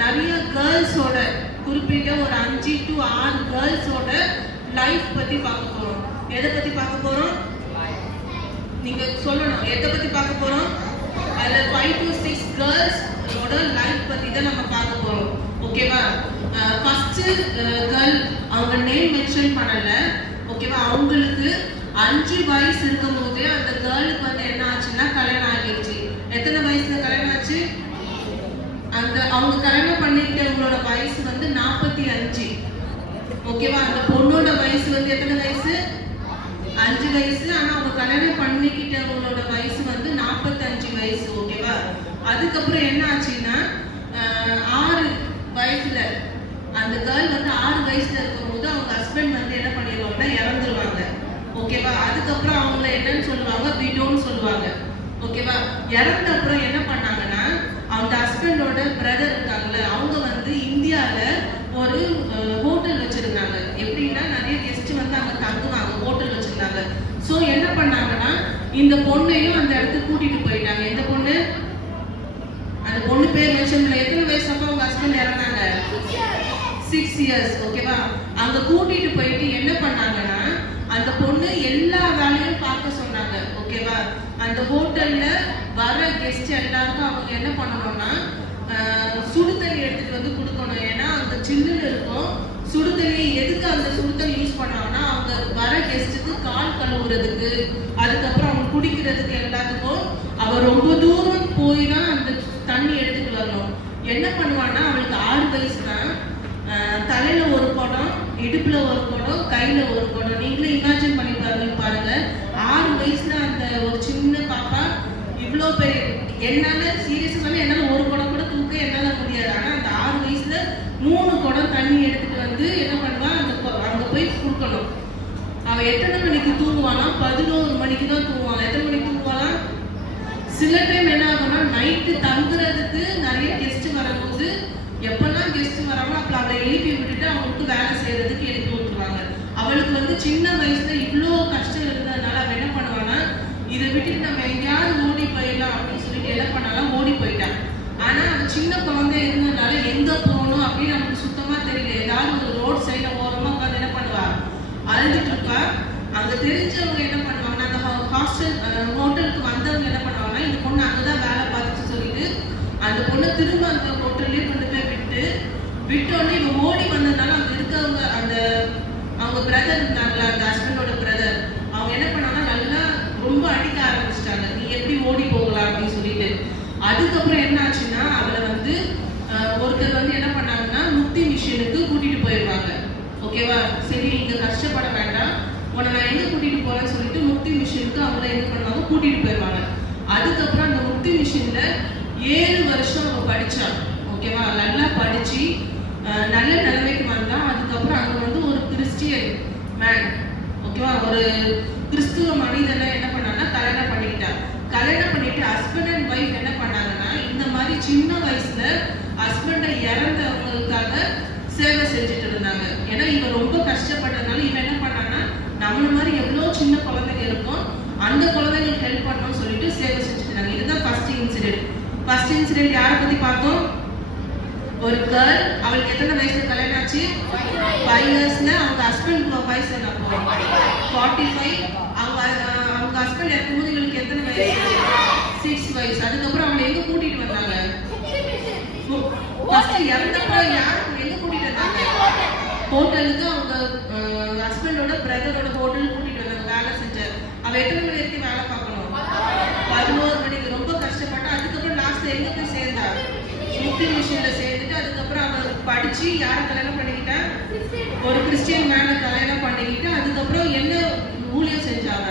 நிறைய கேர்ள்ஸோட குறிப்பிட்ட ஒரு 5 to 6 கேர்ள்ஸோட லைஃப் பத்தி பார்க்க போறோம். எதை பத்தி பார்க்க போறோம்? நீங்க சொல்லணும். எதை பத்தி பார்க்க போறோம்? அதுல 5 to 6 கேர்ள்ஸோட லைஃப் பத்தி தான் நம்ம பார்க்க போறோம். ஓகேவா? ஃபர்ஸ்ட் கேர்ள் அவங்க நேம் மென்ஷன் பண்ணல. ஓகேவா? அவங்களுக்கு 5 வயசு இருக்கும்போது அந்த கேர்ளுக்கு வந்து என்ன ஆச்சுன்னா கல்யாணம் ஆகிடுச்சு. எத்தனை வயசுல கல்யாணம் ஆச்சு? அந்த அவங்க கல்யாணம் பண்ணிக்கிட்டவங்களோட வயசு வந்து 45. ஓகேவா? அந்த பொண்ணோட வயசு வந்து எத்தனை வயசு? 5 வயசு. ஆனா அவங்க கல்யாணம் பண்ணிக்கிட்டவங்களோட வயசு வந்து 45 வயசு. ஓகேவா? அதுக்கப்புறம் என்ன ஆச்சுன்னா 6 வயசுல அந்த கேர்ள் வந்து 6 வயசுல இருக்கும்போது அவங்க ஹஸ்பண்ட் வந்து என்ன பண்ணிடுவாங்கன்னா இறந்துருவாங்க. ஓகேவா? அதுக்கப்புறம் அவங்கள என்னன்னு சொல்லுவாங்க? விடோன்னு சொல்லுவாங்க. ஓகேவா? இறந்த அப்புறம் என்ன பண்ணாங்கன்னா அவங்க ஹஸ்பண்டோட பிரதர் இருக்காங்கல்ல, அவங்க வந்து இந்தியால ஒரு ஹோட்டல் வச்சிருந்தாங்க. எப்படின்னா நிறைய கெஸ்ட் வந்து அங்க தங்குவாங்க, ஹோட்டல் வச்சிருந்தாங்க. ஸோ என்ன பண்ணாங்கன்னா இந்த பொண்ணையும் அந்த இடத்துக்கு கூட்டிட்டு போயிட்டாங்க. எந்த பொண்ணு? அந்த பொண்ணு பேர் மென்ஷன்ல. எத்தனை வயசு அப்போ அவங்க ஹஸ்பண்ட் இறந்தாங்க? 6 years. ஓகேவா? அங்க கூட்டிட்டு போயிட்டு என்ன பண்ணாங்கன்னா அந்த பொண்ணு எல்லா வேலையும் பார்க்க சொன்னாங்க. ஓகேவா? அந்த ஹோட்டல்ல வர கெஸ்ட் எல்லாருக்கும் அவங்க என்ன பண்ணணும்னா சுடுதண்ணி எடுத்துட்டு வந்து கொடுக்கணும். ஏன்னா அங்க சில்லுன்னு இருக்கும். சுடுதண்ணி எதுக்கு அந்த சுடுதண்ணி யூஸ் பண்ணாங்கன்னா அவங்க வர கெஸ்ட்டுக்கு கால் கழுவுறதுக்கு, அதுக்கப்புறம் அவங்க குடிக்கிறதுக்கு எல்லாத்துக்கும் அவ ரொம்ப தூரம் போய் தான் அந்த தண்ணி எடுத்துட்டு வரணும். என்ன பண்ணுவான்னா அவளுக்கு 6 வயசு தான். தலையில ஒரு குடம், இடுப்புல ஒரு குடம், கையில ஒரு குடம். நீங்களே இமேஜின் பண்ணி பாருங்க. 6 வயசுல அந்த ஒரு சின்ன பாப்பா இவ்வளோ பெரிய, என்னால சீரியஸாக என்னால ஒரு குடம் கூட தூக்க என்னால முடியாது. ஆனா அந்த 6 வயசுல 3 குடம் தண்ணி எடுத்துட்டு வந்து என்ன பண்ணுவா, அங்க போய் கொடுக்கணும். அவ எத்தனை மணிக்கு தூங்குவானா? 11 மணிக்கு தான் தூங்குவாங்க. எத்தனை மணிக்கு தூங்குவானா? சில டைம் என்ன ஆகும்னா நைட்டு தங்குறதுக்கு நிறைய கெஸ்ட் வரும்போது எப்பெல்லாம் கெஸ்ட் வராங்களோ அப்ப அவளை எழுப்பி விட்டுட்டு அவங்களுக்கு வேலை செய்யறதுக்கு எழுப்பி விட்டுருவாங்க. அவளுக்கு வந்து சின்ன வயசுல இவ்வளோ கஷ்டம் இருந்ததுனால அவ என்ன பண்ணுவானா, இதை விட்டுட்டு நம்ம எங்கேயாவது ஓடி போயிடலாம் அப்படின்னு சொல்லிட்டு என்ன பண்ணாலும் ஓடி போயிட்டான். ஆனா அவ சின்ன குழந்தை இருந்ததுனால எங்க போகணும் அப்படின்னு நமக்கு சுத்தமா தெரியல. ஏதாவது ஒரு ரோட் சைட்ல ஓரமா உட்காந்து என்ன பண்ணுவா, அழுதுட்டு இருப்பா. அங்க தெரிஞ்சவங்க என்ன பண்ணுவாங்கன்னா அந்த ஹாஸ்டல் ஹோட்டலுக்கு வந்தவங்க என்ன பண்ணுவாங்கன்னா இந்த பொண்ணு அங்கதான் வேலை பார்த்துச்சு சொல்லிட்டு அந்த பொண்ணை திரும்ப அந்த ஹோட்டல்லே கொண்டு போய் விட்டோடனே இவங்க ஓடி வந்ததுனால அங்க இருக்கவங்க அந்த அவங்க பிரதர் இருந்தாங்களா, அந்த ஹஸ்பண்டோட பிரதர், அவங்க என்ன பண்ணாங்கன்னா நல்லா ரொம்ப அடிக்க ஆரம்பிச்சிட்டாங்க. நீ எப்படி ஓடி போகலாம் அப்படின்னு சொல்லிட்டு. அதுக்கப்புறம் என்ன ஆச்சுன்னா அவளை வந்து ஒருத்தர் வந்து என்ன பண்ணாங்கன்னா முக்தி மிஷனுக்கு கூட்டிட்டு போயிடுவாங்க. ஓகேவா? சரி இங்க கஷ்டப்பட வேண்டாம், உன்னை நான் எங்க கூட்டிட்டு போறேன்னு சொல்லிட்டு முக்தி மிஷனுக்கு அவங்கள என்ன பண்ணுவாங்க, கூட்டிட்டு போயிடுவாங்க. அதுக்கப்புறம் அந்த முக்தி மிஷன்ல 7 வருஷம் அவ படிச்சா. ஓகேவா? நல்லா படிச்சு நல்ல நிலைமைக்கு வந்தா. அதுக்கப்புறம் அங்க வந்து ஒரு கிறிஸ்டியன் மேன், ஓகேவா, ஒரு கிறிஸ்துவ மனிதனை என்ன பண்ணாங்கன்னா கல்யாணம் பண்ணிக்கிட்டா. கல்யாணம் பண்ணிட்டு ஹஸ்பண்ட் அண்ட் ஒய்ஃப் என்ன பண்ணாங்கன்னா இந்த மாதிரி சின்ன வயசுல ஹஸ்பண்டை இறந்தவங்களுக்காக சேவை செஞ்சுட்டு இருந்தாங்க. ஏன்னா இவன் ரொம்ப கஷ்டப்பட்டதுனால இவன் என்ன பண்ணான்னா நம்மள மாதிரி எவ்வளோ சின்ன குழந்தைங்க இருக்கும் அந்த குழந்தைங்களுக்கு ஹெல்ப் பண்ணணும்னு சொல்லிட்டு சேவை செஞ்சுட்டு இருந்தாங்க. இதுதான் ஃபர்ஸ்ட் இன்சிடென்ட். ஃபர்ஸ்ட் இன்சிடென்ட் யாரை பத்தி பார்த்தோம்? ஒரு கேர்ள், அவளுக்கு எத்தனை வயசுல கல்யாணம் ஆச்சு? 5 yearsல. அவங்க ஹஸ்பண்ட் வயசு என்ன? 45. அவங்க ஹஸ்பண்ட் இருக்கும்போது இவளுக்கு எத்தனை வயசு? 6 வயசு. அதுக்கப்புறம் அவங்களை எங்க கூட்டிட்டு வந்தாங்க? ஃபர்ஸ்ட் இறந்தப்பறம் யாருக்கு எங்க கூட்டிட்டு வந்தாங்க? ஹோட்டலுக்கு. அவங்க ஹஸ்பண்டோட பிரதரோட ஹோட்டல் கூட்டிட்டு வந்தாங்க வேலை செஞ்ச. அவ எத்தனை மணி வரைக்கும் வேலை பார்க்கணும்? 11 மணிக்கு. ரொம்ப கஷ்டப்பட்டா. அதுக்கப்புறம் லாஸ்ட்ல எங்க போய் சேர்ந்தா? முக்தி மிஷன்ல சேர்ந்துட்டு அதுக்கப்புறம் அவ படிச்சு யாரை கல்யாணம் பண்ணிக்கிட்டா? ஒரு கிறிஸ்டியன் மேனை கல்யாணம் பண்ணிக்கிட்டு அதுக்கப்புறம் என்ன ஊழியம் செஞ்சாங்க?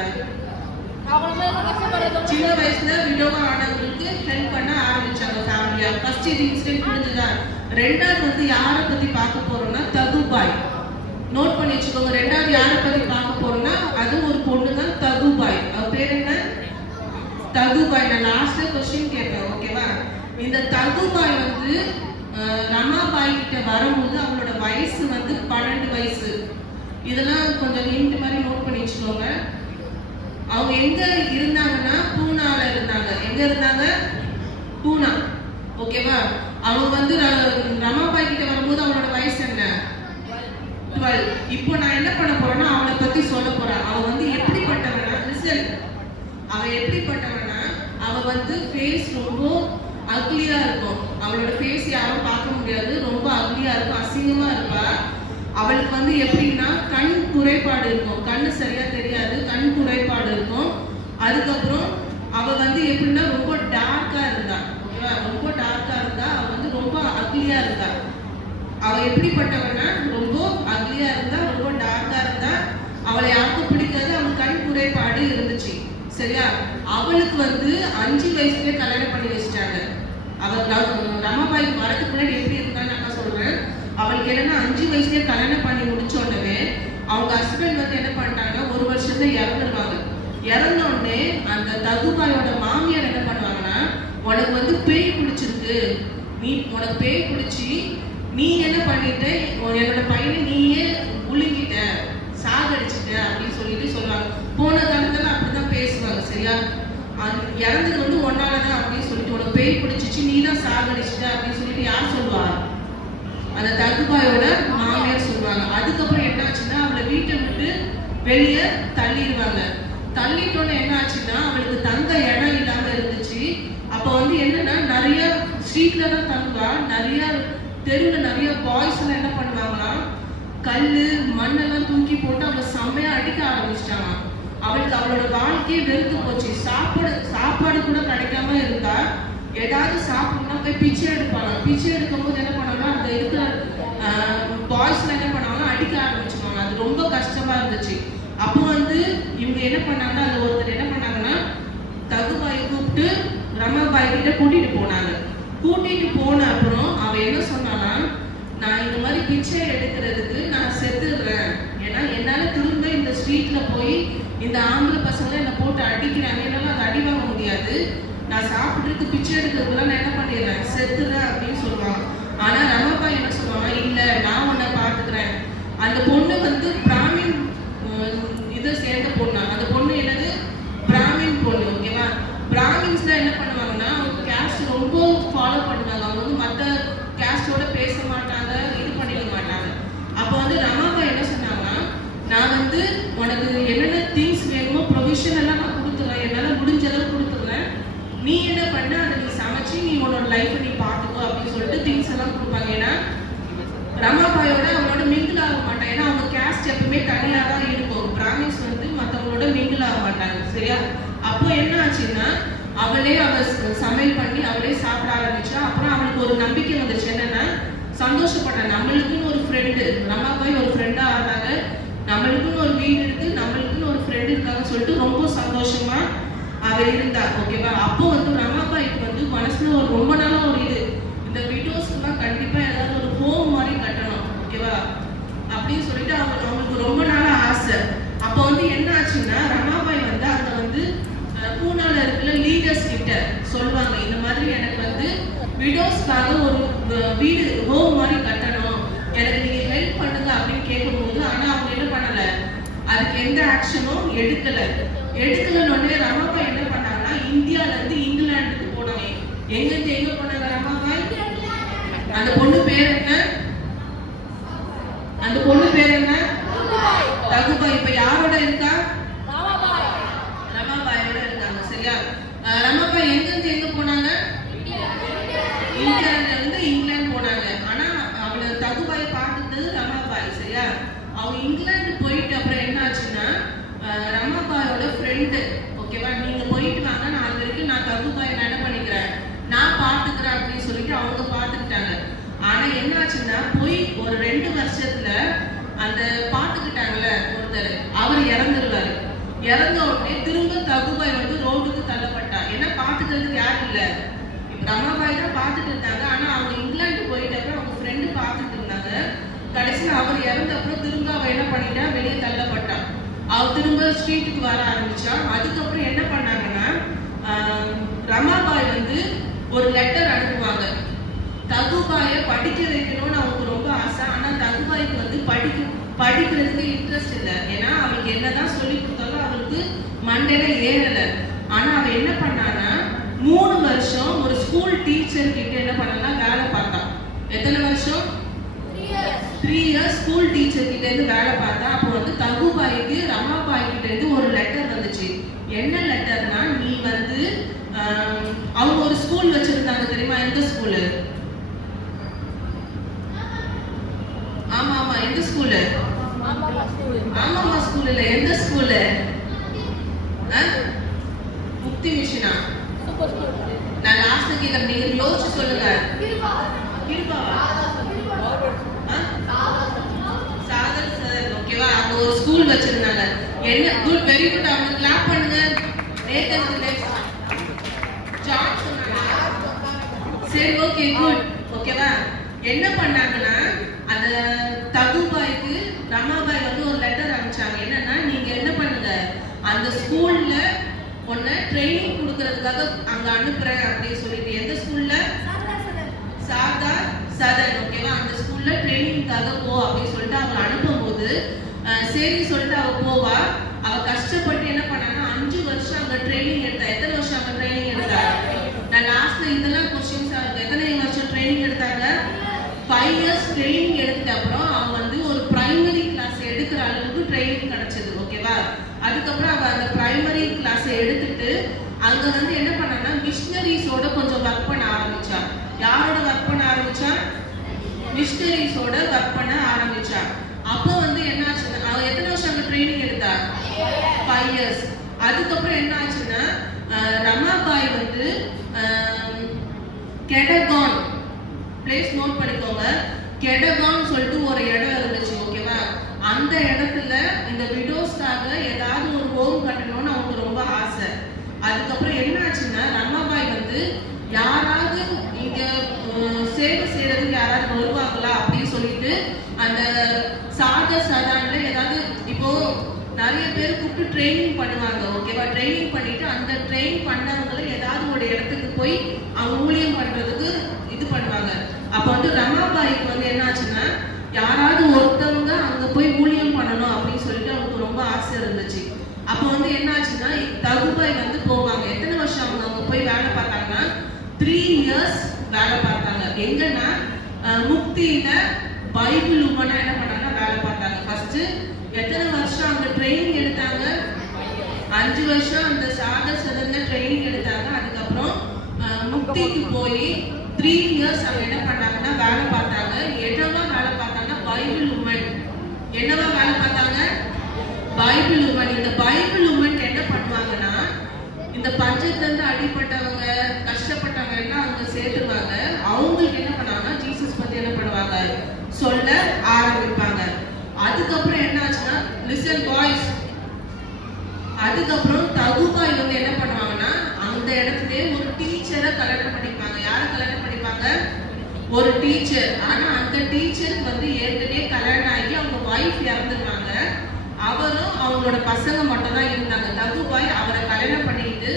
சின்ன வயசுல விடோவா ஆனவங்களுக்கு ஹெல்ப் பண்ண ஆரம்பிச்சாங்க ஃபேமிலியா. ஃபர்ஸ்ட் இது இன்சிடென்ட் முடிஞ்சதா. ரெண்டாவது வந்து யாரை பத்தி பார்க்க போறோம்னா தகுபாய். நோட் பண்ணி வச்சுக்கோங்க. ரெண்டாவது யாரை பத்தி பார்க்க போறோம்னா அது ஒரு பொண்ணு தான், தகுபாய். அவ பேர் என்ன? தகுபாய். நான் லாஸ்ட்ல क्वेश्चन கேட்பேன். ஓகேவா? இந்த தகுபாய் வந்து ரமாபாய் கிட்ட வரும்போது அவளோட வயசு வந்து 12 வயசு. இதெல்லாம் கொஞ்சம் ஹிண்ட் மாதிரி நோட் பண்ணி வச்சுக்கோங்க. அவங்க எங்க இருந்தாங்கன்னா பூனால இருந்தாங்க. எங்க இருந்தாங்க? பூனா. ஓகேவா? அவங்க வந்து ரமாபாய் கிட்ட வரும்போது அவளோட வயசு என்ன? 12. இப்போ நான் என்ன பண்ண போறேன்னா அவளை பத்தி சொல்ல போறேன். அவ வந்து எப்படிப்பட்டவனா, லிசன், அவ எப்படிப்பட்டவனா, அவ வந்து ஃபேஸ் ரொம்ப அக்லியா இருக்கும். அவளோட ஃபேஸ் யாரும் பார்க்க முடியாது, ரொம்ப அக்லியா இருக்கும், அசிங்கமா இருப்பா. அவளுக்கு வந்து எப்படின்னா கண் குறைபாடு இருக்கும், கண்ணு சரியா தெரியாது, கண் குறைபாடு இருக்கும். அதுக்கப்புறம் அவ வந்து எப்படின்னா ரொம்ப டார்க்கா இருந்தா, ஓகேவா? ரொம்ப டார்க்கா இருந்தா, அவ வந்து ரொம்ப அக்லியா இருந்தா. அவ எப்படிப்பட்டவனா ரொம்ப அக்லியா இருந்தா, ரொம்ப டார்க்கா இருந்தா, அவளை யாருக்கும் பிடிக்காது, அவன் கண் குறைபாடு இருந்துச்சு. சரியா? அவளுக்கு வந்து 5 வயசுலயே கல்யாணம் பண்ணி வச்சுட்டாங்க. அவள் ரமாபாய்க்கு வரதுக்கு முன்னாடி எப்படி இருந்தான்னு நான் சொல்றேன். அவளுக்கு என்னன்னா 5 வயசுலயே கல்யாணம் பண்ணி முடிச்ச உடனே அவங்க ஹஸ்பண்ட் வந்து என்ன பண்ணிட்டாங்க, 1 வருஷத்துல இறந்துருவாங்க. இறந்த உடனே அந்த தகுபாயோட மாமியார் என்ன பண்ணுவாங்கன்னா, உனக்கு வந்து பேய் பிடிச்சிருக்கு, நீ உனக்கு பேய் பிடிச்சி நீ என்ன பண்ணிட்ட, என்னோட பையனை நீயே உழுங்கிட்ட, சாகடிச்சிட்ட அப்படின்னு சொல்லிட்டு சொல்லுவாங்க. போன காலத்துல அப்படிதான் பேசுவாங்க. சரியா? இறந்தது வந்து ஒன்னாலதான் அப்படின்னு சொல்லிட்டு, உனக்கு பேய் பிடிச்சிச்சு, நீ தான் சாகடிச்சிட்ட அப்படின்னு சொல்லிட்டு யார் சொல்லுவா? அந்த தகுபாயோட மாமியார் சொல்லுவாங்க. அதுக்கப்புறம் என்ன ஆச்சுன்னா அவளை வீட்டை விட்டு வெளியே தள்ளிடுவாங்க. தள்ளிட்டோன்னு என்ன ஆச்சுன்னா அவளுக்கு தங்க இடம் இல்லாம இருந்துச்சு. அப்ப வந்து என்னன்னா நிறைய ஸ்ட்ரீட்ல தான் தங்குவா. நிறைய தெருவில் நிறைய பாய்ஸ் எல்லாம் என்ன பண்ணுவாங்கன்னா கல்லு மண்ணெல்லாம் தூக்கி போட்டு அவளை செம்மையா அடிக்க ஆரம்பிச்சிட்டாங்க. அவளுக்கு அவளோட வாழ்க்கையே வெறுத்து போச்சு. சாப்பாடு கூட கிடைக்காம இருந்தா, ஏதாவது சாப்பிடணும்னா போய் பிச்சை எடுப்பாங்க. பிச்சை எடுக்கும் போது என்ன பண்ணாங்கன்னா அந்த இருக்கிற பாய்ஸ்ல என்ன பண்ணுவாங்கன்னா அடிக்க ஆரம்பிச்சுவாங்க. அது ரொம்ப கஷ்டமா இருந்துச்சு. அப்போ வந்து இவங்க என்ன பண்ணாங்கன்னா, அந்த ஒருத்தர் என்ன பண்ணாங்கன்னா தகுபாயை கூப்பிட்டு ரமாபாய் கிட்ட கூட்டிட்டு போனாங்க. கூட்டிட்டு போன அப்புறம் அவ என்ன சொன்னான்னா, நான் இந்த மாதிரி பிச்சை எடுக்கிறதுக்கு நான் செத்துடுறேன், ஏன்னா என்னால திரும்ப இந்த ஸ்ட்ரீட்ல போய் இந்த ஆம்பளை பசங்க என்னை போட்டு அடிக்கிறாங்க, என்னால அதை அடி வாங்க முடியாது, நான் சாப்பிட்றதுக்கு பிச்சை எடுக்கிறதுலாம் நான் என்ன பண்ணிடுறேன், செத்துறேன் அப்படின்னு சொல்லுவாங்க. ஆனா ரமாபாய் என்ன சொல்லுவாங்க, இல்ல நான் உன்னை பார்த்துக்கிறேன். அந்த பொண்ணு வந்து பிராமின் இதை சேர்ந்த பொண்ணு. அந்த பொண்ணு என்னது, பிராமின் பொண்ணு. ஓகேவா? பிராமின்ஸ்ல என்ன பண்ணுவாங்கன்னா அவங்க கேஸ்ட் ரொம்ப ஃபாலோ பண்ணுவாங்க. அவங்க வந்து மற்ற கேஸ்டோட பேச மாட்டாங்க, இது பண்ணிக்க மாட்டாங்க. அப்போ வந்து ரமாபாய் என்ன சொன்னாங்கன்னா, நான் வந்து உனக்கு என்னென்ன திங்ஸ் வேணுமோ ப்ரொவிஷன் எல்லாம் நான் கொடுத்துறேன், என்னால் முடிஞ்ச அளவு கொடுத்துறேன், நீ என்ன பண்ண அதை நீ சமைச்சு நீ உன்னோட லைஃப்பை நீ பார்த்துக்கோ அப்படின்னு சொல்லிட்டு திங்ஸ் எல்லாம் கொடுப்பாங்க. ஏன்னா ரமாபாயோட அவங்களோட மிங்கிள் ஆக மாட்டாங்க. ஏன்னா அவங்க கேஸ்ட் எப்பவுமே தனியாக தான் இருக்கும். பிராமின்ஸ் வந்து மற்றவங்களோட மிங்கிள் ஆக மாட்டாங்க. சரியா? அப்போ என்ன ஆச்சுன்னா அவளே சமையல் பண்ணி அவளே சாப்பிட ஆரம்பிச்சா. அப்புறம் அவளுக்கு ஒரு நம்பிக்கை வந்துச்சு, என்னன்னா சந்தோஷப்பட்ட, நம்மளுக்குன்னு ஒரு ஃப்ரெண்டு, ரமாபாய் ஒரு ஃப்ரெண்டா ஆனாங்க, நம்மளுக்குன்னு ஒரு வீடு இருக்கு, நம்மளுக்குன்னு ஒரு ஃப்ரெண்டு இருக்காங்கன்னு சொல்லிட்டு ரொம்ப சந்தோஷமா அவ இருந்தா. ஓகேவா? அப்போ வந்து ரமாபாய்க்கு வந்து மனசுல ஒரு ரொம்ப நாளா ஒரு இது, இந்த விடோஸ்க்குலாம் கண்டிப்பா ஏதாவது ஒரு ஹோம் மாதிரி கட்டணும். ஓகேவா? அப்படின்னு சொல்லிட்டு அவங்களுக்கு ரொம்ப நாளா ஆசை. அப்போ வந்து என்ன ஆச்சுன்னா ரமாபாய் வந்து அங்க வந்து பூனால இருக்கிற லீடர்ஸ் கிட்ட சொல்லுவாங்க, இந்த மாதிரி எனக்கு வந்து விடோஸ்க்காக ஒரு வீடு ஹோம் மாதிரி கட்டணும், எனக்கு நீங்க ஹெல்ப் பண்ணுங்க அப்படின்னு கேட்கும்போது, ஆனா அவங்க என்ன பண்ணல, அதுக்கு எந்த ஆக்ஷனும் எடுக்கலன்னு உடனே ரமாபாய் என்ன பண்ணாங்கன்னா இந்தியால இருந்து இங்கிலாந்துக்கு போனாங்க. எங்கிருந்து எங்க போனாங்க ரமாபாய்? அந்த பொண்ணு பேர் என்ன? அந்த பொண்ணு பேர் என்ன? தகுபாய். இப்ப யாரோட இருக்கா? ரமாபாயோட இருக்காங்க. சரியா? ரமாபாய் எங்கிருந்து எங்க போனாங்க? இந்தியால இருந்து இங்கிலாந்து போனாங்க. ஆனா அவளை தகுபாய் பார்த்துட்டது ரமாபாய். சரியா? அவங்க இங்கிலாந்து போயிட்டு அப்புறம் என்ன ஆச்சுன்னா ரமாபாயோட ஃப்ரெண்டு, ஓகேவா, நீங்க போயிட்டு வாங்க, நான் அது வரைக்கும் நான் தகுபாய் என்ன பண்ணிக்கிறேன், நான் பார்த்துக்கிறேன் அப்படின்னு சொல்லிட்டு அவங்க பார்த்துக்கிட்டாங்க. ஆனா என்ன ஆச்சுன்னா போய் ஒரு 2 வருஷத்துல அந்த பார்த்துக்கிட்டாங்கல்ல ஒருத்தர், அவர் இறந்துருவாரு. இறந்த உடனே திரும்ப தகுபாய் வந்து ரோடுக்கு தள்ளப்பட்டா. ஏன்னா பார்த்துக்கிறதுக்கு யாரும் இல்லை. ரமாபாய் தான் பார்த்துட்டு இருந்தாங்க. ஆனா அவங்க இங்கிலாந்து போயிட்டப்ப அவங்க ஃப்ரெண்டு பார்த்துட்டு இருந்தாங்க. கடைசியில் அவர் இறந்த அப்புறம் திரும்ப அவ என்ன பண்ணிட்டா, வெளியே தள்ளப்பட்டா. அவ திரும்ப ஸ்ட்ரீட்டுக்கு வர ஆரம்பிச்சா. அதுக்கப்புறம் என்ன பண்ணாங்கன்னா ரமாபாய் வந்து ஒரு லெட்டர் அனுப்புவாங்க. தகுபாயை படிக்க வைக்கணும்னு அவங்களுக்கு ரொம்ப ஆசை. ஆனா தகுபாய்க்கு வந்து படிக்கிறதுக்கு இன்ட்ரெஸ்ட் இல்லை. ஏன்னா அவளுக்கு என்னதான் சொல்லி கொடுத்தாலும் அவளுக்கு மண்டையில ஏறல. ஆனா அவ என்ன பண்ணான்னா 3 வருஷம் ஒரு ஸ்கூல் டீச்சர் கிட்ட என்ன பண்ணலாம் வேலை பார்த்தான். எத்தனை வருஷம்? 3 இயர்ஸ் ஸ்கூல் டீச்சர் கிட்ட இருந்து வேலை பார்த்தா. அப்போ வந்து தகுபாய்க்கு ரமாபாய் கிட்ட இருந்து ஒரு லெட்டர் வந்துச்சு. என்ன லெட்டர்னா, நீ வந்து அவங்க ஒரு ஸ்கூல் வச்சிருந்தாங்க தெரியுமா? எந்த ஸ்கூலு? ஆமா ஆமா, எந்த ஸ்கூலு? ஆமாமா ஸ்கூல் இல்ல, எந்த ஸ்கூலு? முக்தி மிஷனா? நான் லாஸ்ட் கேட்க, நீங்க யோசிச்சு சொல்லுங்க. கிருபாவா? சாதர் சார், ஓகேவா? அவங்க ஒரு ஸ்கூல் வச்சிருந்தாங்க. என்ன குட், வெரி குட். அவங்க கிளாப் பண்ணுங்க. நேத்தன் நெக்ஸ்ட் ஜான் சொன்னாங்க. சரி, ஓகே, குட். ஓகேவா? என்ன பண்ணாங்கன்னா, அந்த தகுபாய்க்கு ரமாபாய் வந்து ஒரு லெட்டர் அனுப்பிச்சாங்க. என்னன்னா, நீங்க என்ன பண்ணுங்க, அந்த ஸ்கூல்ல உன்னை ட்ரைனிங் கொடுக்கறதுக்காக அங்க அனுப்புறேன் அப்படின்னு சொல்லிட்டு. எந்த ஸ்கூல்ல? சாரதா சதன், ஓகேவா? அந்த ஸ்கூல்ல ட்ரைனிங்காக போ அப்படின்னு சொல்லிட்டு அவங்க அனுப்பும்போது சரி சொல்லிட்டு அவ போவா. அவ கஷ்டப்பட்டு என்ன பண்ணான்னா 5 வருஷம் அங்க ட்ரைனிங் எடுத்தா. எத்தனை வருஷம் அங்க ட்ரைனிங் எடுத்தா? நான் லாஸ்ட்ல இதெல்லாம் கொஸ்டின்ஸ் ஆகுது. எத்தனை வருஷம் ட்ரைனிங் எடுத்தாங்க? 5 இயர்ஸ் ட்ரைனிங் எடுத்த அப்புறம் அவ வந்து ஒரு பிரைமரி கிளாஸ் எடுக்கிற அளவுக்கு ட்ரைனிங் கிடைச்சது, ஓகேவா? அதுக்கப்புறம் அவ அந்த பிரைமரி கிளாஸ் எடுத்துட்டு அங்க வந்து என்ன பண்ணான்னா மிஷனரிஸோட கொஞ்சம் ஒர்க் பண்ண ஆரம்பிச்சா. யாரோட ஒர்க் பண்ண ஆரம்பிச்சா? மிஷனரிஸோட ஒர்க் பண்ண ஆரம்பிச்சா. அப்போ வந்து என்ன ஆச்சுன்னா, அவ எத்தனை வருஷம் அங்க ட்ரைனிங் எடுத்தா? 5 இயர்ஸ். அதுக்கப்புறம் என்ன ஆச்சுன்னா, ரமாபாய் வந்து கெடகான் பிளேஸ் நோட் பண்ணிக்கோங்க. கெடகான் சொல்லிட்டு ஒரு இடம் இருந்துச்சு, ஓகேவா? அந்த இடத்துல இந்த விடோஸ்க்காக ஏதாவது ஒரு ஹோம் கட்டணும்னு அவங்களுக்கு ரொம்ப ஆசை. அதுக்கப்புறம் என்ன ஆச்சுன்னா, ரமாபாய் வந்து யாராவது இங்க சேவை செய்யறதுக்கு யாராவது வருவாங்களா அப்படின்னு சொல்லிட்டு அந்த சதான்ல ஏதாவது, இப்போ நிறைய பேர் கூப்பிட்டு ட்ரைனிங் பண்ணுவாங்க, ஓகேவா? ட்ரைனிங் பண்ணிட்டு அந்த ட்ரெயின் பண்ணவங்களை ஏதாவது ஒரு இடத்துக்கு போய் அவங்க ஊழியம் பண்றதுக்கு இது பண்ணுவாங்க. அப்ப வந்து ரமாபாய்க்கு வந்து என்ன ஆச்சுன்னா, யாராவது ஒருத்தவங்க அங்க போய் ஊழியம் பண்ணணும் அப்படின்னு சொல்லிட்டு அவங்களுக்கு ரொம்ப ஆசை இருந்துச்சு. அப்ப வந்து என்ன ஆச்சுன்னா, தகுபாய் வந்து போவாங்க. எத்தனை வருஷம் அவங்க அங்க போய் வேலை பார்த்தாங்கன்னா 3 இயர்ஸ் வேலை பார்த்தாங்க. எங்கன்னா முக்தியில பைபிள் உமனா என்ன பண்ணாங்கன்னா வேலை பார்த்தாங்க. ஃபர்ஸ்ட் எத்தனை வருஷம் அங்க ட்ரைனிங் எடுத்தாங்க? 5 வருஷம் அந்த சாதர் சதன்ல ட்ரைனிங் எடுத்தாங்க. அதுக்கப்புறம் முக்திக்கு போய் 3 இயர்ஸ் அங்க என்ன பண்ணாங்கன்னா வேலை பார்த்தாங்க. என்னவா வேலை பார்த்தாங்கன்னா பைபிள் உமன். என்னவா வேலை பார்த்தாங்க? Bible woman. இந்த பைபிள் உமன் என்ன பண்ணுவாங்கன்னா, இந்த பஞ்சத்துல இருந்து அடிப்பட்டவங்க, கஷ்டப்பட்டவங்க எல்லாம் அங்க சேர்த்துருவாங்க. அவங்களுக்கு என்ன பண்ணாங்கன்னா ஜீசஸ் பத்தி என்ன பண்ணுவாங்க, சொல்ல ஆரம்பிப்பாங்க. அதுக்கப்புறம் என்ன ஆச்சுன்னா, லிசன் பாய்ஸ், அதுக்கப்புறம் தகுபாய் வந்து என்ன பண்ணுவாங்கன்னா அந்த இடத்துலயே ஒரு டீச்சரை கல்யாணம் பண்ணிப்பாங்க. யாரை கல்யாணம் பண்ணிப்பாங்க? ஒரு டீச்சர். ஆனா அந்த டீச்சருக்கு வந்து ஏற்கனவே கல்யாணம் ஆகி அவங்க வைஃப் இறந்துருவாங்க. அவரும் அவங்களோட பசங்க மட்டும் தான் இருந்தாங்க. தகுபாய் அவரை கல்யாணம் பண்ணிட்டு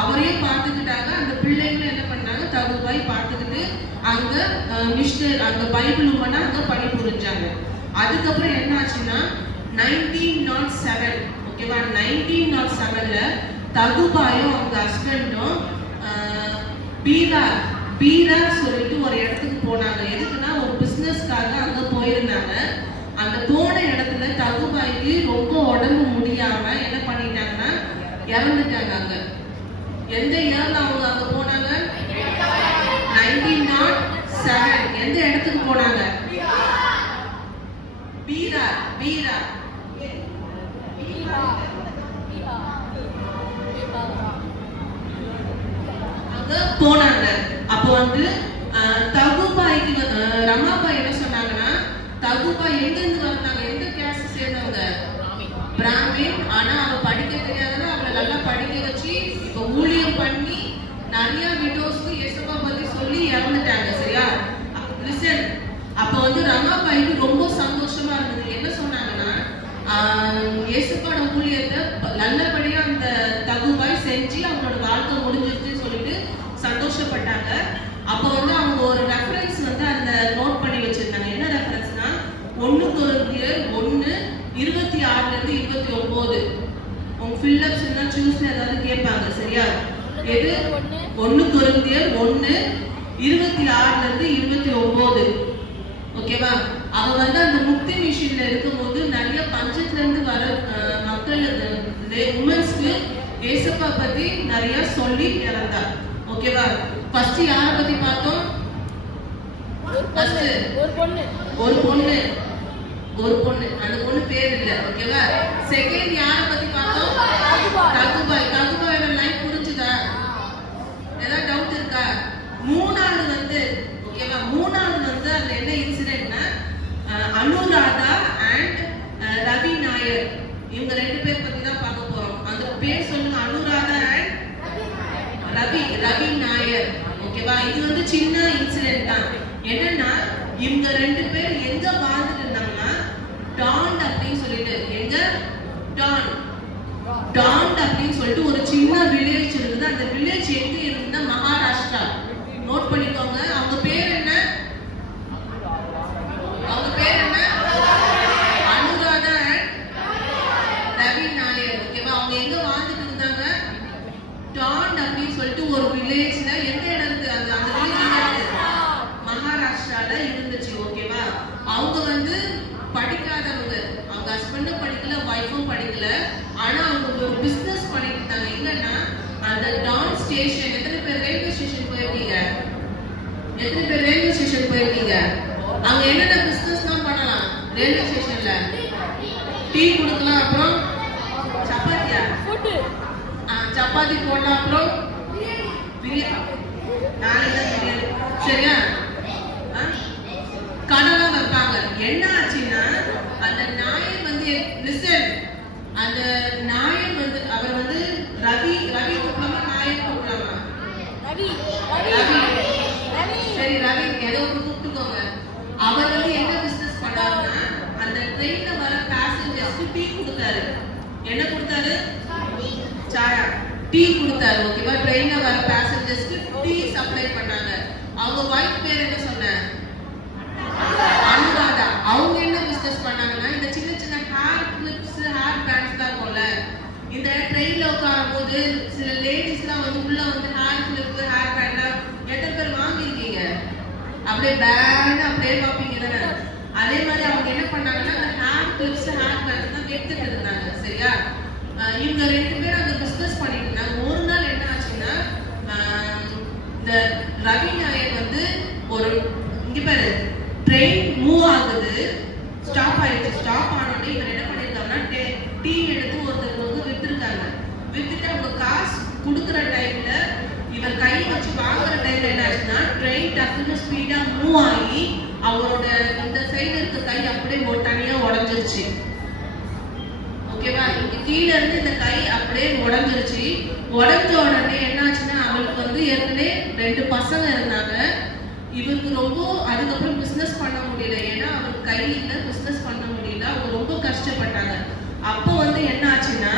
அவரையும் பார்த்துக்கிட்டாங்க. அந்த பிள்ளைங்களும் என்ன பண்ணாங்க, தகுபாய் பார்த்துக்கிட்டு அங்க மிஷனர், அங்க பைபிள் உமனா அங்க பணி புரிஞ்சாங்க. அதுக்கப்புறம் என்ன ஆச்சுன்னா 1907, ஓகேவா? 1907ல தகுபாயும் அவங்க ஹஸ்பண்டும் பீரா சொல்லிட்டு ஒரு இடத்துக்கு போனாங்க. எதுக்குன்னா ஒரு பிசினஸ்க்காக அங்க போயிருந்தாங்க. அந்த போன இடத்துல தகுபாய்க்கு ரொம்ப உடம்பு முடியாம என்ன பண்ணிட்டாங்கன்னா இறந்துட்டாங்க. அங்க எந்த இயர்ல அவங்க அங்க போனாங்க? 1907. எந்த இடத்துக்கு போனாங்க? பீரா அங்க போனாங்க. அப்போ வந்து தகுபாய்க்கு ரமாபாய் என்ன சொன்னாங்கன்னா, தகுபாய் எங்க இருந்து வந்தாங்க, எந்த கேஸ்ட் சேர்ந்தவங்க? பிராமின். ஆனா அவ படிக்க தெரியாதனால அவளை நல்லா படிக்க வச்சு இப்ப ஊழியம் பண்ணி நிறைய விடோஸ்க்கு இயேசுவை பத்தி சொல்லி இறந்துட்டாங்க. சரியா? லிசன். அப்ப வந்து ரமாபாய்க்கு ரொம்ப சந்தோஷமா இருந்தது. என்ன சொன்னாங்கன்னா, இயேசுவோட ஊழியத்தை நல்லபடியா அந்த தகுபாய் செஞ்சு அவங்களோட வாழ்க்கை முடிஞ்சிருச்சுன்னு சொல்லிட்டு சந்தோஷப்பட்டாங்க. அப்போ வந்து அவங்க ஒரு ரெஃபரன்ஸ் வந்து அந்த நோட் பண்ணி வச்சிருந்தாங்க. என்ன ரெஃபரன்ஸ்னா 1 கொரிந்தியர் 1:26-29. உங்க ஃபில்லப்ஸ் என்ன சூஸ்ல ஏதாவது கேட்பாங்க. சரியா? எது? 1 கொரிந்தியர் 1:26 இருந்து 29. ஓகேவா? அவ வந்து அந்த முக்தி மிஷன்ல இருக்கும்போது நிறைய பஞ்சத்துல இருந்து வர மக்கள் உமன்ஸ்க்கு ஏசப்பா பத்தி நிறைய சொல்லி இறந்தா. ஓகேவா? ஃபர்ஸ்ட் யார பத்தி பார்த்தோம்? ஃபர்ஸ்ட் ஒரு பொண்ணு அந்த பொண்ணு பேர் இல்ல. ஓகேவா? செகண்ட் யார பத்தி பார்த்தோம்? ககுபாயோட லைஃப் புரிஞ்சுதா? ஏதாவது டவுட் இருக்கா? மூணாவது வந்து ஓகேவா? மூணாவது வந்து அந்த என்ன இன்சிடென்ட்னா அனுராதா அண்ட் ரவி நாயர், இவங்க 2 பேர் பத்தி தான் பார்க்க போறோம். அந்த பேர் சொல்லுங்க. அனுராதா அண்ட் ரவி நாயர். ஓகேவா? இது வந்து சின்ன இன்சிடென்ட் தான். என்னன்னா இவங்க 2 பேர் எங்க வாழ்ந்துட்டு இருந்தாங்கன்னா டான் அப்படின்னு சொல்லிட்டு, எங்க டான் அப்படின்னு சொல்லிட்டு ஒரு சின்ன வில்லேஜ் இருக்குது. அந்த வில்லேஜ் எங்க இருக்குன்னா மகாராஷ்டிரா. நோட் பண்ணிக்கோங்க. அவங்க பேர் என்ன? அனுராதா அண்ட் ரவி நாயர். ஓகேவா? அவங்க எங்க வாழ்ந்துட்டு இருந்தாங்க? டான் அப்படின்னு சொல்லிட்டு ஒரு வில்லேஜ்ல. எந்த இடம் இருக்கு? அந்த வில்லேஜ் மகாராஷ்டிரால இருந்துச்சு. ஓகேவா? அவங்க வந்து படிக்காதவங்க. அவங்க ஹஸ்பண்டும் படிக்கல, வைஃபும் படிக்கல. ஆனா அவங்க ஒரு பிசினஸ் பண்ணிட்டு இருந்தாங்க. என்னன்னா அந்த டான் ஸ்டேஷன். எத்தனை பேர் ரயில்வே ஸ்டேஷன் போயிருக்கீங்க? அங்க என்னென்ன பிசினஸ்லாம் பண்ணலாம் ரயில்வே ஸ்டேஷன்ல? டீ குடுக்கலாம், அப்புறம் சப்பாத்தி போடலாம், அப்புறம் சரியா? கடைலாம் வைப்பாங்க. என்ன ஆச்சுன்னா அந்த நாயர் வந்து அந்த நாயர் வந்து அவர் வந்து ரவி கூப்பிடலாமா நாயர் கூப்பிடலாமா? சரி, ரவி ஏதோ கூப்பிட்டுக்கோங்க. அவர் வந்து என்ன பிசினஸ் பண்ணாருன்னா அந்த ட்ரெயின்ல வர பேசஞ்சர்ஸ்க்கு டீ கொடுத்தாரு. என்ன கொடுத்தாரு? டீ கொடுத்தாரு. ஓகேவா? ட்ரெயின்ல வர பேசஞ்சர்ஸ்க்கு டீ சப்ளை பண்ணாங்க. அவங்க வைஃப் பேர் என்ன சொன்ன? அனுராதா. அவங்க என்ன பிசினஸ் பண்ணாங்கன்னா இந்த சின்ன சின்ன ஹேர் கிளிப்ஸ், ஹேர் பேண்ட்ஸ்லாம் இருக்கும்ல, இந்த ட்ரெயின்ல உட்காரும் போது சில லேடிஸ்லாம் வந்து உள்ள வந்து ஹேர் கிளிப், ஹேர் பேண்ட்லாம் எத்தனை பேர் வாங்கிருக்கீங்க? அப்படியே பேண்ட் அப்படியே பார்ப்பீங்க தானே? அதே மாதிரி அவங்க என்ன பண்ணாங்கன்னா அந்த ஹேர் கிளிப்ஸ், ஹேர் பேண்ட்ஸ் தான் வித்துட்டு இருந்தாங்க. சரியா? இவங்க 2 பேரும் அந்த பிசினஸ் பண்ணிட்டு இருந்தாங்க. ஒரு நாள் என்ன ஆச்சுன்னா இந்த ரவி நாயர் வந்து ஒரு இங்க பாரு ட்ரெயின் மூவ் ஆகுது, ஸ்டாப் ஆயிடுச்சு. ஸ்டாப் ஆனோடனே இவர் என்ன பண்ணிருக்காங்கன்னா டீ எடுத்து ஒருத்தருக்கு வந்து வித்துருக்காங்க. வித்துட்டு அவங்க காசு கொடுக்குற டைம்ல இவர் கை வச்சு வாங்குற டைம்ல என்ன ஆச்சுன்னா ட்ரெயின் டக்குன்னு ஸ்பீடா மூவ் ஆகி அவரோட இந்த சைடு இருக்க கை அப்படியே தனியா உடஞ்சிருச்சு. ஓகேவா? இங்க கீழ இருந்து இந்த கை அப்படியே உடஞ்சிருச்சு. உடஞ்ச உடனே என்ன ஆச்சுன்னா அவளுக்கு வந்து ஏற்கனவே 2 பசங்க இருந்தாங்க. இவருக்கு ரொம்ப அதுக்கப்புறம் பிசினஸ் பண்ண முடியல. ஏன்னா அவருக்கு கை இல்ல, பிசினஸ் பண்ண முடியல. அவங்க ரொம்ப கஷ்டப்பட்டாங்க. அப்போ வந்து என்ன ஆச்சுன்னா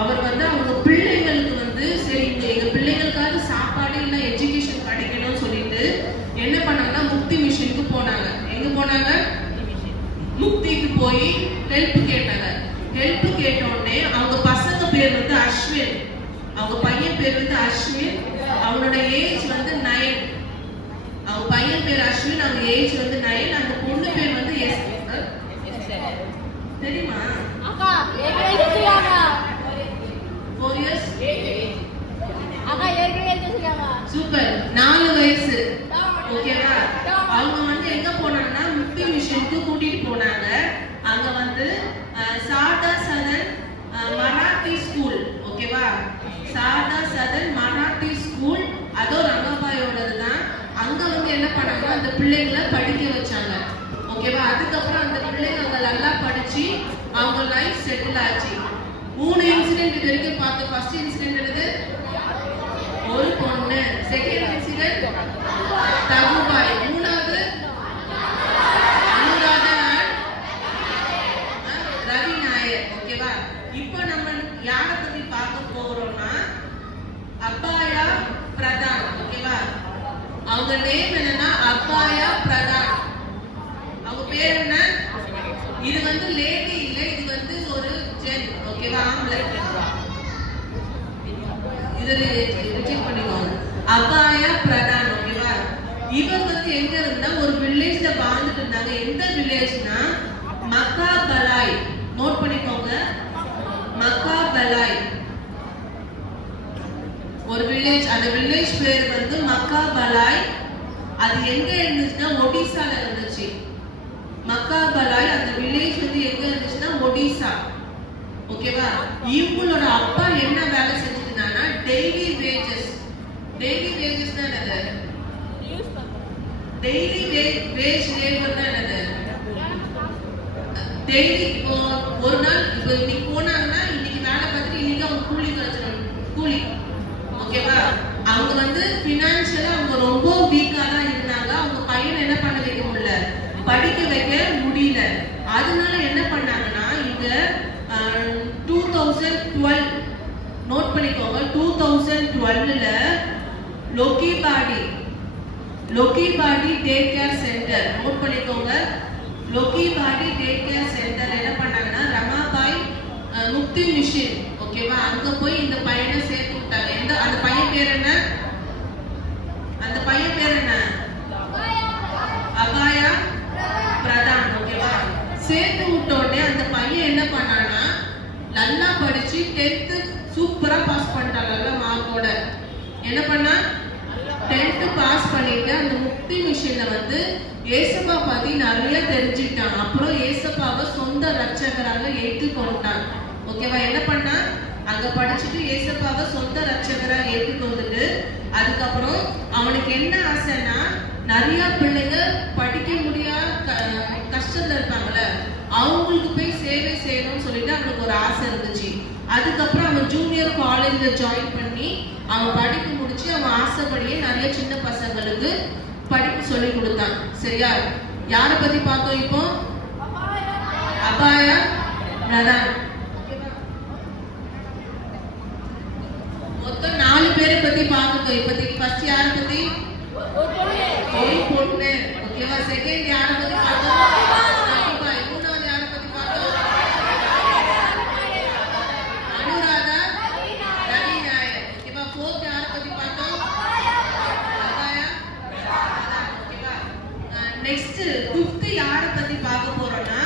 அவர் வந்து அவங்க பிள்ளைங்களுக்கு வந்து சரி எங்க பிள்ளைங்களுக்காவது சாப்பாடு இல்ல எஜுகேஷன் கிடைக்கணும்னு சொல்லிட்டு என்ன பண்ணாங்கன்னா முக்தி மிஷனுக்கு போனாங்க. எங்க போனாங்க? முக்திக்கு போய் ஹெல்ப் கேட்டாங்க. ஹெல்ப் கேட்ட உடனே அவங்க பசங்க பேர் வந்து அஸ்வின், அவங்க பையன் பேர் வந்து அஸ்வின், அவனோட ஏஜ் வந்து 9. அவங்க பையன் பேர் அஸ்வின், அவங்க ஏஜ் வந்து 9. அந்த பொண்ணு பேர் வந்து தெரியுமா? அக்கா 4 years அக்கா சூப்பர் 4 வயசு. ஓகேவா? அவங்க வந்து எங்க போனாங்கன்னா முக்தி மிஷனுக்கு கூட்டிட்டு போனாங்க. அங்க வந்து சாரதா சதன் மராத்தி ஸ்கூல். ஓகேவா? சாரதா சதன் மராத்தி ஸ்கூல் அதோ ரங்கபாயோடது தான். அங்க வந்து என்ன பண்ணாங்கன்னா அந்த பிள்ளைங்களை படிக்க வச்சாங்க. ஓகேவா? அதுக்கப்புறம் அந்த பிள்ளைங்க அங்க நல்லா படிச்சு அவங்க லைஃப் செட்டில் ஆச்சு. 3 இன்சிடென்ட் இது வரைக்கும் பார்த்து. ஃபர்ஸ்ட் இன்சிடென்ட் என்னது? ஒரு பொண்ணு. செகண்ட் இன்சிடென்ட் தகுபாய். மூணாவது அனுராதா ரவி நாயர். ஓகேவா? இப்போ நம்ம யாரை பத்தி பார்க்க போறோம்னா அப்பாயா பிரதான். ஓகேவா? அவங்க நேம் என்னன்னா அப்பாயா பிரதான். அவங்க பேர் என்ன? இது வந்து லேடி இல்ல, இது வந்து ஒரு ஜென். ஓகேவா? ஆம்பளை. இது ரிஜெக்ட் பண்ணிக்கோங்க. அபாயா பிரதான். ஓகேவா? இவர் வந்து எங்க இருந்தா ஒரு வில்லேஜ்ல வாழ்ந்துட்டு இருந்தாங்க. எந்த வில்லேஜ்னா மக்காபலாய். நோட் பண்ணிக்கோங்க, மக்காபலாய் ஒரு வில்லேஜ். அந்த வில்லேஜ் பேர் வந்து மக்காபலாய். அது எங்க இருந்துச்சுன்னா ஒடிசால இருந்துச்சு. மக்காபலாய் அந்த வில்லேஜ் வந்து எங்க இருந்துச்சுன்னா ஒடிசா. ஓகேவா? இவங்களோட அப்பா என்ன வேலை செஞ்சுட்டாங்கன்னா டெய்லி வேஜஸ். டெய்லி வேஜஸ்னா என்னது? டெய்லி வேஜ் லேபர் தான் என்னது? டெய்லி இப்போ ஒரு நாள் இப்போ இன்னைக்கு போனாங்கன்னா இன்னைக்கு வேலை பார்த்துட்டு இன்னைக்கு அவங்க கூலி கிடைச்சிடும். கூலி. ஓகேவா? அவங்க வந்து பினான்சியலா அவங்க ரொம்ப வீக்கா தான் இருந்தாங்க. அவங்க பையனை என்ன பண்ண வைக்க முடியல, படிக்க வைக்க முடியல. அதனால என்ன பண்ணாங்கன்னா இங்க 2012 நோட் பண்ணிக்கோங்க, 2012ல லோகிபாடி டே கேர் சென்டர். நோட் பண்ணிக்கோங்க, லோகிபாடி டே கேர் சென்டர் என்ன பண்ணாங்கன்னா ரமாபாய் முக்தி மிஷன். ஓகேவா? அங்க போய் இந்த பையனை சேர்த்து விட்டாங்க. அந்த பையன் பேர் என்ன? அந்த பையன் பேர் என்ன? அபாயா பிரதான். ஓகேவா? சேர்த்து விட்ட உடனே அந்த பையன் என்ன பண்ணானா நல்லா படிச்சு 10th சூப்பரா பாஸ் பண்ணிட்டான். நல்ல மார்க்கோட என்ன பண்ணா 10th பாஸ் பண்ணிட்டு அந்த முக்தி மிஷன்ல வந்து ஏசப்பா பத்தி நிறைய தெரிஞ்சுக்கிட்டான். அப்புறம் ஏசப்பாவை சொந்த ரட்சகராக ஏற்றுக்கொண்டான். ஓகேவா? என்ன பண்ணா அங்க படிச்சுட்டு ஏசப்பாவை சொந்த ரட்சகரா ஏற்றுக்கொண்டுட்டு அதுக்கப்புறம் அவனுக்கு என்ன ஆசைன்னா நிறைய பிள்ளைங்க படிக்க முடியாத கஷ்டத்துல இருப்பாங்கல்ல, அவங்களுக்கு போய் சேவை செய்யணும்னு சொல்லிட்டு அவனுக்கு ஒரு ஆசை இருந்துச்சு. அதுக்கப்புறம் அவன் ஜூனியர் காலேஜ்ல ஜாயின் பண்ணி அவன் படிப்பு முடிச்சு அவன் ஆசைப்படியே நிறைய சின்ன பசங்களுக்கு படிப்பு சொல்லி கொடுத்தான். சரியா? யாரை பத்தி பார்த்தோம் இப்போ? அபாயா பிரதான். மொத்தம் 4 பேரை பத்தி பார்த்துட்டோம். இப்போதைக்கு ஃபர்ஸ்ட் யாரை பத்தி? ஒரு பொண்ணு. ஓகேவா? செகண்ட் யாரை பத்தி பார்த்தோம்? லோகிபாய். மூணாவது யாரை பத்தி பார்த்தோம்? அனுராதா ரவி நாயர். ஓகேவா? ஃபோர்த் யாரை பத்தி பார்த்தோம்? அபாயா. ஓகேவா? நெக்ஸ்ட் 5th யாரை பத்தி பார்க்க போறோம்னா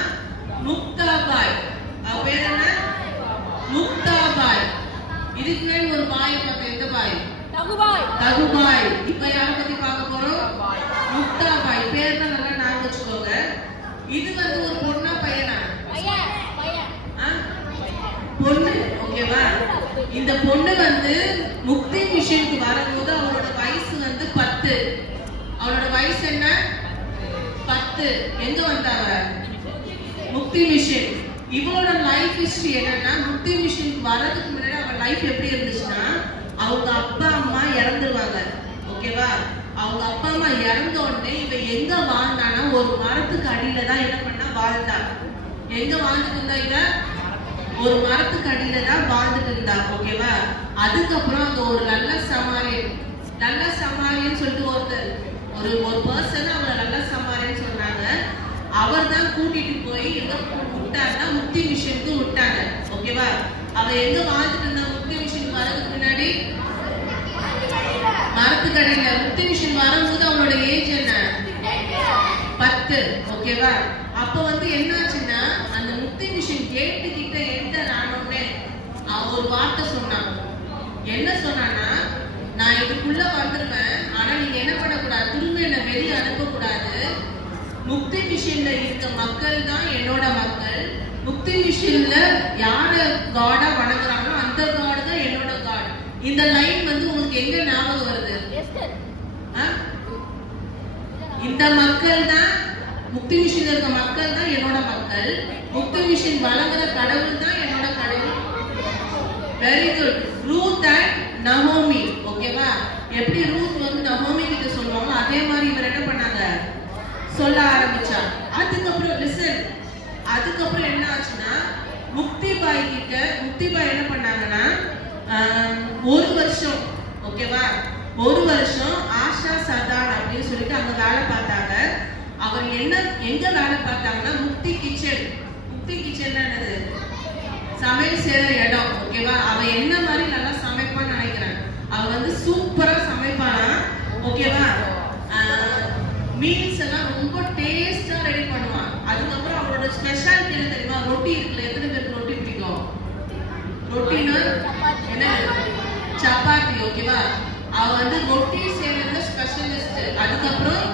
முக்தாபாய். அவ பேர் என்ன? முக்தாபாய். இதுக்கு முன்னாடி ஒரு பாய் பார்த்தோம். எந்த பாய்? தகுபாய். இப்ப யாரை பத்தி பார்க்க போறோம்? முக்தாபாய். பேர் தான் நல்லா ஞாபகம் வச்சுக்கோங்க. இது வந்து ஒரு பொண்ணா பையனா? பொண்ணு. ஓகேவா? இந்த பொண்ணு வந்து முக்தி மிஷனுக்கு வரும்போது அவளோட வயசு வந்து 10. அவளோட வயசு என்ன? 10. எங்க வந்தாவ? முக்தி மிஷன். இவளோட லைஃப் ஹிஸ்டரி என்னன்னா முக்தி மிஷனுக்கு வரதுக்கு முன்னாடி அவ லைஃப் எப்படி இருந்துச்சுன்னா அவங்க அப்பா அம்மா இறந்துருவாங்க. ஓகேவா? அவங்க அப்பா அம்மா இறந்த உடனே இவ எங்க வாழ்ந்தானா ஒரு மரத்துக்கு அடியில தான் என்ன பண்ணா வாழ்ந்தா. எங்க வாழ்ந்துட்டு இருந்தா? இவ ஒரு மரத்துக்கு அடியில தான் வாழ்ந்துட்டு இருந்தா. ஓகேவா? அதுக்கப்புறம் அங்க ஒரு நல்ல சமாரியன்னு சொல்லிட்டு ஒரு பர்சன் அவளை நல்ல சமாரியன்னு சொன்னாங்க. அவர் தான் கூட்டிட்டு போய் எங்க விட்டாங்கன்னா முக்தி மிஷனுக்கு விட்டாங்க. ஓகேவா? அவ எங்க வாழ்ந்துட்டு இருந்தா முக்தி மிஷன் வரதுக்கு முன்னாடி? மரத்துக்கடையில. முக்தி மிஷன் வரும்போது அவளோட ஏஜ் என்ன? 10. ஓகேவா? அப்ப வந்து என்னாச்சுன்னா அந்த முக்தி மிஷன் கேட்டு கிட்ட என்டர் ஆனோடனே அவ ஒரு வார்த்தை சொன்னான். என்ன சொன்னான்னா நான் இதுக்குள்ள வந்துருவேன், ஆனா நீங்க என்ன பண்ணக்கூடாது, திரும்ப என்ன வெளியே அனுப்பக்கூடாது. முக்தி மிஷன்ல இருக்க மக்கள் தான் என்னோட மக்கள். முக்தி மிஷன்ல யார காடா வணங்குறாங்களோ அந்த காட் தான் என்னோட காட். இந்த லைன் வந்து உங்களுக்கு எங்க ஞாபகம் வருது? இந்த மக்கள் தான் முக்தி மிஷன்ல இருக்க மக்கள் தான் என்னோட மக்கள். முக்தி மிஷன் வழங்குற கடவுள் தான் என்னோட கடவுள். Very good. Ruth and Naomi. ஓகேவா? எப்படி ரூத் வந்து நஹோமி கிட்ட சொல்லுவாங்க அதே மாதிரி இவர் என்ன பண்ணாங்க சொல்ல ஆரம்பிச்சா. அதுக்கப்புறம் லிசன், அதுக்கப்புறம் என்ன ஆச்சுன்னா முக்திபாய் என்ன பண்ணாங்கன்னா ஒரு வருஷம், ஓகேவா, ஒரு வருஷம் ஆஷா சதான் அப்படின்னு சொல்லிட்டு அங்க வேலை பார்த்தாங்க. அவர் எங்க வேலை பார்த்தாங்கன்னா முக்தி கிச்சன். முக்தி கிச்சன் என்னது? சமையல் செய்யற இடம். ஓகேவா? அவ என்ன மாதிரி நல்லா சமைப்பான்னு நினைக்கிறேன். அவ வந்து சூப்பரா சமைப்பாங்க. ஓகேவா? மீல்ஸ் எல்லாம் ரொம்ப டேஸ்டா ரெடி பண்ணுவான். அதுக்கப்புறம் அவளோட ஸ்பெஷாலிட்டி என்ன தெரியுமா? ரொட்டி இருக்குல்ல, எத்தனை பேருக்கு ரொட்டி பிடிக்கும்? ரொட்டினா என்ன? சப்பாத்தி. ஓகேவா? அவ வந்து ரொட்டி செய்யறதுல ஸ்பெஷலிஸ்ட். அதுக்கப்புறம்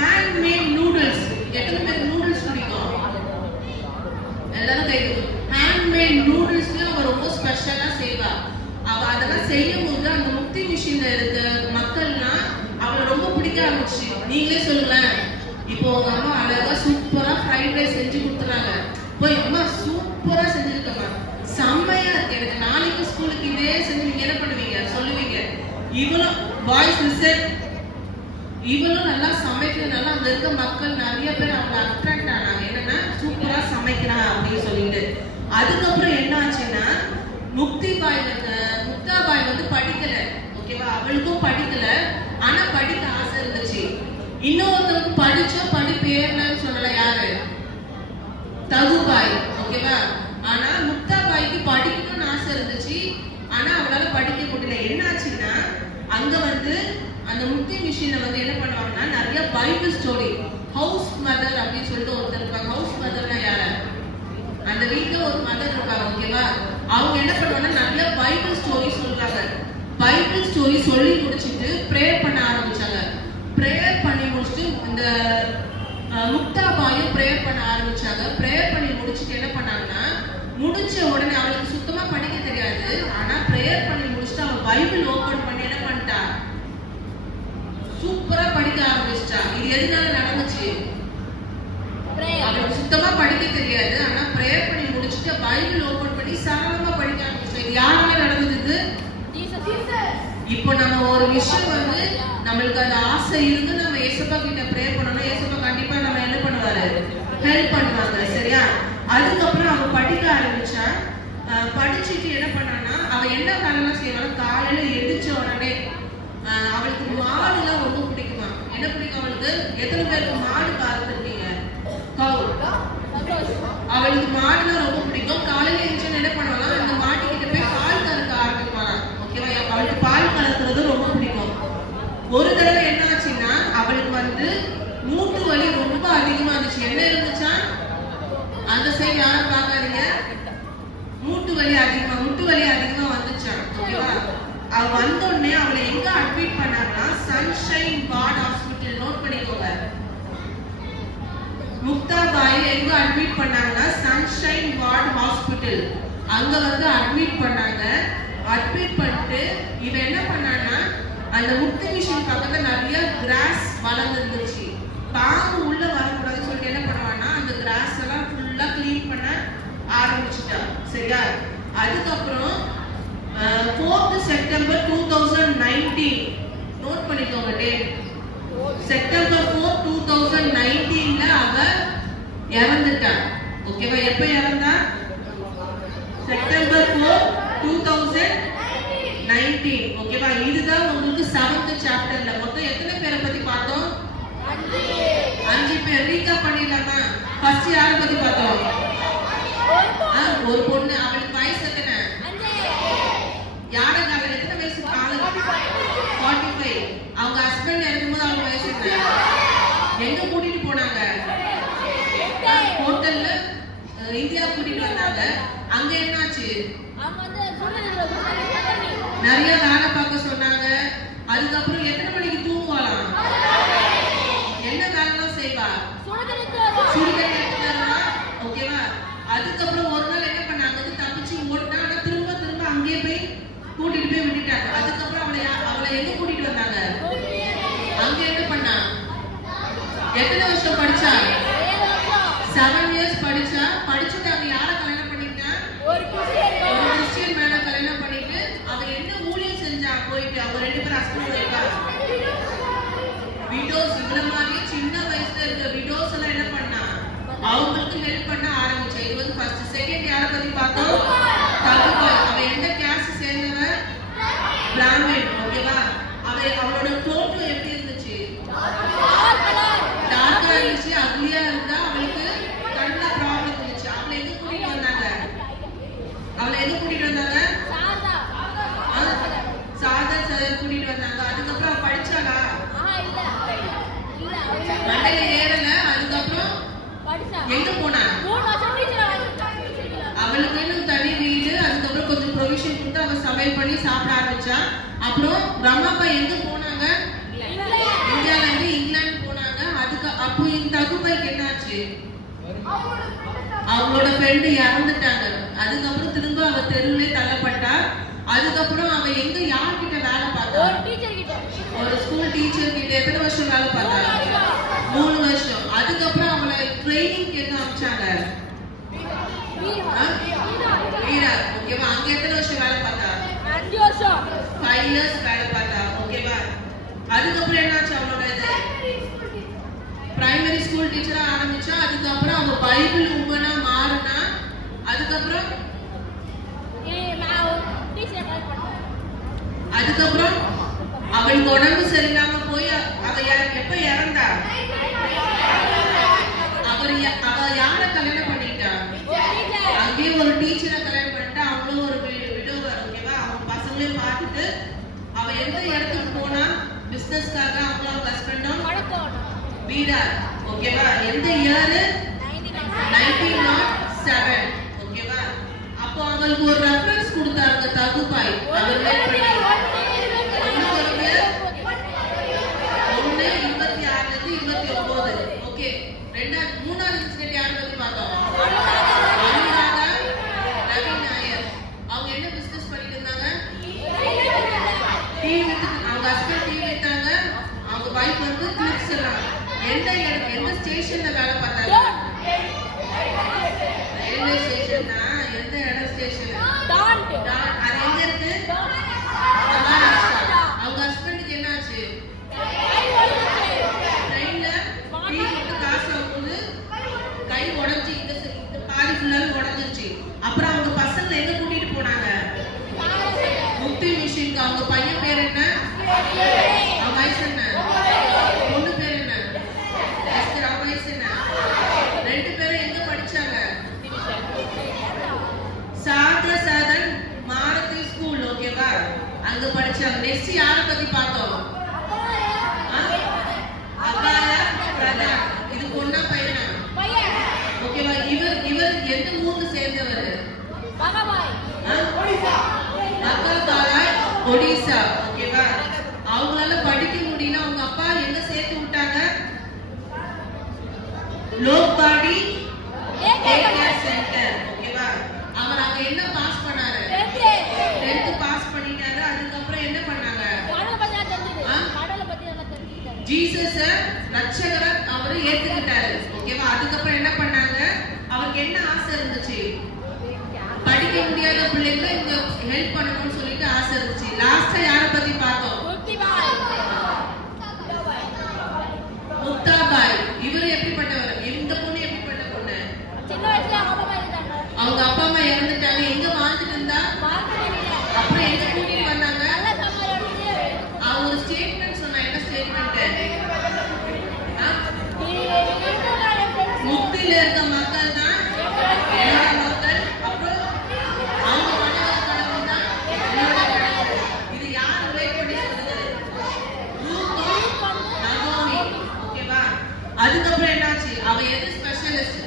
ஹேண்ட்மேட் நூடுல்ஸ். எத்தனை பேருக்கு நூடுல்ஸ் பிடிக்கும்? எல்லாரும் கை தூக்கு. ஹேண்ட்மேட் நூடுல்ஸ்ல அவ ரொம்ப ஸ்பெஷலா செய்வா. அவ அதெல்லாம் செய்யும் போது அந்த முக்தி மிஷின்ல இருக்க மக்கள்லாம் அவளை ரொம்ப பிடிக்க ஆரம்பிச்சு. நீங்களே சொல்லுங்களேன். இப்போ உங்க அம்மா அழகா சூப்பரா ஃப்ரைட் ரைஸ் செஞ்சு கொடுத்துறாங்க. போய் அம்மா சூப்பரா செஞ்சிருக்கமா, செம்மையா இருக்கு, எனக்கு நாளைக்கு ஸ்கூலுக்கு இதே செஞ்சு நீங்க என்ன பண்ணுவீங்க? சொல்லுவீங்க. இவளும் வாய்ஸ் லிசன், இவளும் நல்லா சமைக்கிறதுனால அங்க இருக்க மக்கள் நிறைய பேர் அவங்களை அட்ராக்ட் ஆனாங்க. என்னன்னா சூப்பரா சமைக்கிறா அப்படின்னு சொல்லிட்டு. அதுக்கப்புறம் என்ன ஆச்சுன்னா முக்தாபாய் வந்து படிக்கல. ஓகேவா? அவளுக்கும் படிக்கல, ஆனா படிக்க ஆசை இருந்துச்சு. இன்னொருத்தருக்கு படிச்சா படிப்பு ஏறலன்னு சொல்லல. யாரு? தகுபாய். ஓகேவா? ஆனா முக்தாபாய்க்கு படிக்கணும்னு ஆசை இருந்துச்சு, ஆனா அவளால படிக்க முடியல. என்ன ஆச்சுன்னா அங்க வந்து அந்த முக்தி மிஷின்ல வந்து என்ன பண்ணுவாங்கன்னா நிறைய பைபிள் ஸ்டோரி, ஹவுஸ் மதர் அப்படின்னு சொல்லிட்டு ஒருத்தர் இருப்பாங்க. ஹவுஸ் மதர்னா யாரு? அந்த வீட்டுல ஒரு மதர் இருப்பாங்க. ஓகேவா? அவங்க என்ன பண்ணுவாங்கன்னா நிறைய பைபிள் ஸ்டோரி சொல்றாங்க. பைபிள் ஸ்டோரி சொல்லி முடிச்சிட்டு ப்ரேயர் பண்ண ஆரம்பிச்சாங்க. ப்ரேயர் பண்ணி முடிச்சுட்டு இந்த முக்தாபாயும் ப்ரேயர் பண்ண ஆரம்பிச்சாங்க. ப்ரேயர் பண்ணி முடிச்சுட்டு என்ன பண்ணாங்கன்னா, முடிச்ச உடனே அவளுக்கு சுத்தமா படிக்க தெரியாது, ஆனா ப்ரேயர் பண்ணி முடிச்சுட்டு அவ பைபிள் ஓபன் பண்ணி என்ன பண்ணிட்டா? சூப்பரா படிக்க ஆரம்பிச்சிட்டா. இது எதனால நடந்துச்சு? அவளுக்கு சுத்தமா படிக்க தெரியாது, ஆனா ப்ரேயர் பண்ணி முடிச்சுட்டு பைபிள் ஓபன் பண்ணி சரளமா படிக்க ஆரம்பிச்சா. இது யாரால நடந்தது? இப்போ நம்ம ஒரு விஷயம் வந்து நம்மளுக்கு அந்த ஆசை இருந்து நம்ம ஏசப்பா கிட்ட ப்ரேயர் பண்ணோம்னா ஏசப்பா கண்டிப்பா நம்ம என்ன பண்ணுவாரு? ஹெல்ப் பண்ணுவாங்க. சரியா? அதுக்கப்புறம் அவ படிக்க ஆரம்பிச்சா. படிச்சுட்டு என்ன பண்ணான்னா அவ என்ன வேலைலாம் செய்வாள்? காலையில எழுந்திரிச்ச உடனே அவளுக்கு மாடுலாம் ரொம்ப பிடிக்குமா. என்ன பிடிக்கும் அவளுக்கு? எத்தனை பேருக்கு மாடு பார்த்துருக்கீங்க? அவளுக்கு மாடுலாம் ரொம்ப பிடிக்கும். காலையில எழுந்திரிச்சு என்ன பண்ணுவாங்க? அந்த மாட்டுக்கிட்ட போய் பால் கறக்க ஆரம்பிப்பாங்க. ஓகேவா? அவளுக்கு பால் கறக்கிறது ரொம்ப பிடிக்கும். ஒரு தடவை என்ன ஆச்சுன்னா அவளுக்கு வந்து மூட்டு வலி ரொம்ப அதிகமா இருந்துச்சு. என்ன இருந்துச்சா? அந்த சைடு யாரும் பார்க்காதீங்க. முட்டு வலி அதிகமா வந்துச்சா. ஓகேவா? அவ வந்த உடனே அவளை எங்க அட்மிட் பண்ணாங்கன்னா சன்ஷைன் வார்ட் ஹாஸ்பிட்டல். நோட் பண்ணிக்கோங்க. முக்தாபாய் எங்க அட்மிட் பண்ணாங்கன்னா சன்ஷைன் வார்ட் ஹாஸ்பிட்டல். அங்க வந்து அட்மிட் பண்ணாங்க. அட்மிட் பண்ணிட்டு இவ என்ன பண்ணான்னா அந்த முக்தி மிஷின் பக்கத்துல நிறைய கிராஸ் வளர்ந்துருந்துச்சு. பாம்பு உள்ள வரக்கூடாதுன்னு சொல்லிட்டு என்ன பண்ணுவான்னா அந்த கிராஸ் எல்லாம் ஃபுல்லா கிளீன் பண்ண ஆரம்பிச்சுட்டா. சரியா? அதுக்கப்புறம் 4th September 2019 நோட் பண்ணிக்கோங்க டேட். செப்டம்பர் 4, 2019ல அவ இறந்துட்டா. ஓகேவா? எப்ப இறந்தா? செப்டம்பர் 4, 2019. ஓகேவா? இதுதான் உங்களுக்கு 7th சாப்டர்ல. மொத்தம் எத்தனை பேரை பத்தி பார்த்தோம்? 5 பேர். ரீகேப் பண்ணிடலாமா? ஃபர்ஸ்ட் யாரை பத்தி பார்த்தோம்? ஒரு பொண்ணு. அவளுக்கு வயசு எத்தனை? யாருக்கு? அவள் எத்தனை வயசு? 45. அவங்க ஹஸ்பண்ட் இருக்கும்போது அவளுக்கு வயசு என்ன? எங்க கூட்டிட்டு போனாங்க? ஹோட்டல்ல இந்தியா கூட்டிட்டு வந்தாங்க. அங்க என்னாச்சு? நிறைய வேலை பார்க்க சொன்னாங்க. அதுக்கப்புறம் எத்தனை மணிக்கு தூங்குவாளாம்? என்ன வேலைலாம் செய்வா? சுடுதண்ணி எடுத்து தருவா. ஓகேவா? அதுக்கப்புறம் ஒரு நாள் என்ன பண்ணாங்க? தப்பிச்சு ஓடினா. ஆனா திரும்ப அங்கேயே போய் கூட்டிட்டு போய் விட்டுட்டாங்க. அதுக்கப்புறம் அவளை எங்க கூட்டிட்டு வந்தாங்க? அங்க என்ன பண்ணா? எத்தனை வருஷம் படிச்சா? 7 years படிச்சா. படிச்சுட்டு அவ யாரை கல்யாணம் பண்ணிட்டா? ஒரு கிறிஸ்டியன் மேல கல்யாணம் பண்ணிட்டு அவ என்ன ஊழியம் செஞ்சா? போயிட்டு அவங்க 2 பேரும் ஹஸ்பண்ட் வைப்பா. விடோஸ். இந்த மாதிரி சின்ன வயசுல இருக்க விடோஸ் எல்லாம் என்ன பண்ணா? அவங்களுக்கு ஹெல்ப் பண்ண ஆரம்பிச்சா. இது வந்து ஃபர்ஸ்ட். செகண்ட் யாரை பத்தி பார்த்தோம்? தகுபாய். அவ எந்த கேஸ்ட் சேர்ந்தவ? பிராமின். ஓகேவா? அவளோட தோற்றம் எப்படி இருந்துச்சு? டார்க்கா இருந்துச்சு, அக்லியா இருந்தா. அவளுக்கு கண்ணுல ப்ராப்ளம் இருந்துச்சு. அவளை எங்க கூட்டிட்டு வந்தாங்க? சாதா சார் கூட்டிட்டு வந்தாங்க. அதுக்கப்புறம் படிச்சாளா? மண்டையில ஏறல. அதுக்கப்புறம் எங்க போனா? அவளுக்குன்னு தனி வீடு, அதுக்கப்புறம் கொஞ்சம் ப்ரொவிஷன் கொடுத்து அவ சமையல் பண்ணி சாப்பிட ஆரம்பிச்சா. அப்புறம் ரமாப்பா எங்க போனாங்க? இந்தியால இருந்து இங்கிலாந்து போனாங்க. அதுக்கு அப்போ இந்த தகுபாய்க்கு என்னாச்சு? அவங்களோட ஃப்ரெண்டு இறந்துட்டாங்க. அதுக்கப்புறம் திரும்ப அவ தெருவிலே தள்ளப்பட்டா. அதுக்கப்புறம் அவ எங்க யார்கிட்ட வேலை பார்த்தா? ஒரு ஸ்கூல் டீச்சர் கிட்ட. எத்தனை வருஷம் வேலை பார்த்தா? 3 வருஷம். அதுக்கப்புறம் அவளை ட்ரைனிங் கேட்க அனுப்பிச்சாங்க. வீரா, ஓகேவா? அங்க எத்தனை வருஷம் வேலை பார்த்தா? 5 வருஷம். 5 இயர்ஸ் வேலை பார்த்தா, ஓகேவா? அதுக்கப்புறம் என்னாச்சு அவளோட இது? பிரைமரி ஸ்கூல் டீச்சரா ஆரம்பிச்சா. அதுக்கப்புறம் அவ பைபிள் உமனா மாறினா. அதுக்கப்புறம் அவளுக்கு உடம்பு சரியில்லாம போய் அவ எப்ப இறந்தா? அவ யார கல்யாணம் பண்ணிட்டா? அங்கேயே ஒரு டீச்சரை கல்யாணம் பண்ணிட்டா. அவளும் ஒரு விடோவர், ஓகேவா? அவங்க பசங்களையும் பார்த்துட்டு அவ எந்த இடத்துக்கு போனா பிசினஸ்க்காக அவங்களும் அவங்க ஹஸ்பண்டும் வீடா, ஓகேவா? எந்த இயர்? 1907, ஓகேவா? அப்போ அவங்களுக்கு ஒரு ரெஃபரன்ஸ் கொடுத்தாங்க தகுபாய். அவர் வெயிட் பண்ணி 1:26 ஓகே. மூணாவது இன்சிடென்ட் யாரை பத்தி பார்த்தோம்? ரவி நாயர். அவங்க என்ன பிசினஸ் பண்ணிட்டு இருந்தாங்க? Tea with. அவங்க ஹஸ்பண்ட் டீ வித்தாங்க. அவங்க வைஃப் வந்து கிளிப்ஸ் எல்லாம். எந்த ஸ்டேஷன்ல வேலை பார்த்தாங்க? ரயில்வே ஸ்டேஷன்னா எந்த இடம் ஸ்டேஷன்? அது எங்க இருக்கு? மகாராஷ்டிரா. அவங்க ஹஸ்பண்டுக்கு என்னாச்சு? ட்ரெயின்ல டீ வித்து காசு வாங்கும்போது கை உடைஞ்சு இந்த பாதி ஃபுல்லாவே உடைஞ்சிருச்சு. அப்புறம் அவங்க பசங்களை எங்க கூட்டிட்டு போனாங்க? முக்தி மிஷினுக்கு. அவங்க பையன் பேர் என்ன? அவன் வயசு என்ன? பொண்ணு பேர் என்ன? அவன் வயசு என்ன? 2 பேரும் எங்க படிச்சாங்க? சாதன் மாருதி ஸ்கூல், ஓகேவா? அங்க படிச்சாங்க. நெக்ஸ்ட் யாரை பத்தி பார்த்தோம்? அபாய பிரதான். இது பொண்ணா பையனா? ஓகேவா? இவர் எந்த ஊர்ல சேர்ந்தவர்? மகாபாய், ஒடிசா, ஓகேவா? அவங்களால படிக்க முடியல. அவங்க அப்பா எங்க சேர்த்து விட்டாங்க? லோக்பாடி சென்டர், ஓகேவா? அவர் அங்க என்ன பாஸ் பண்ணாரு? 10th பாஸ் பண்ணிட்டாரு. அதுக்கப்புறம் என்ன பண்ணாங்க? ஜீசஸ ரட்சகரா அவரு ஏத்துக்கிட்டாரு, ஓகேவா? அதுக்கப்புறம் என்ன பண்ணாங்க? அவருக்கு என்ன ஆசை இருந்துச்சு? படிக்க முடியாத பிள்ளைங்க இங்க ஹெல்ப் பண்ணணும்னு சொல்லிட்டு ஆசை இருந்துச்சு. லாஸ்டா யாரை பத்தி பார்த்தோம்? முக்தாபாய். இவரு எப்படிப்பட்டவர்? இந்த பொண்ணு எப்படிப்பட்ட பொண்ணு? அவங்க அப்பா அம்மா இறந்துட்டாங்க. எங்க வாழ்ந்துட்டு இருந்தா? அப்புறம் எங்க கூட்டிட்டு வந்தாங்க? அவங்க ஒரு ஸ்டேட்மெண்ட் சொன்னா. என்ன ஸ்டேட்மெண்ட்? முக்தியில இருக்க மக்கள் தான் என்னோட மக்கள். அப்புறம் அவங்க மனதில் கடவுள் தான் என்னோட கடவுள். இது யார் ரிலேட் பண்ணி சொல்லுது? நகோமி, ஓகேவா? அதுக்கப்புறம் என்னாச்சு? அவ எது ஸ்பெஷலிஸ்ட்?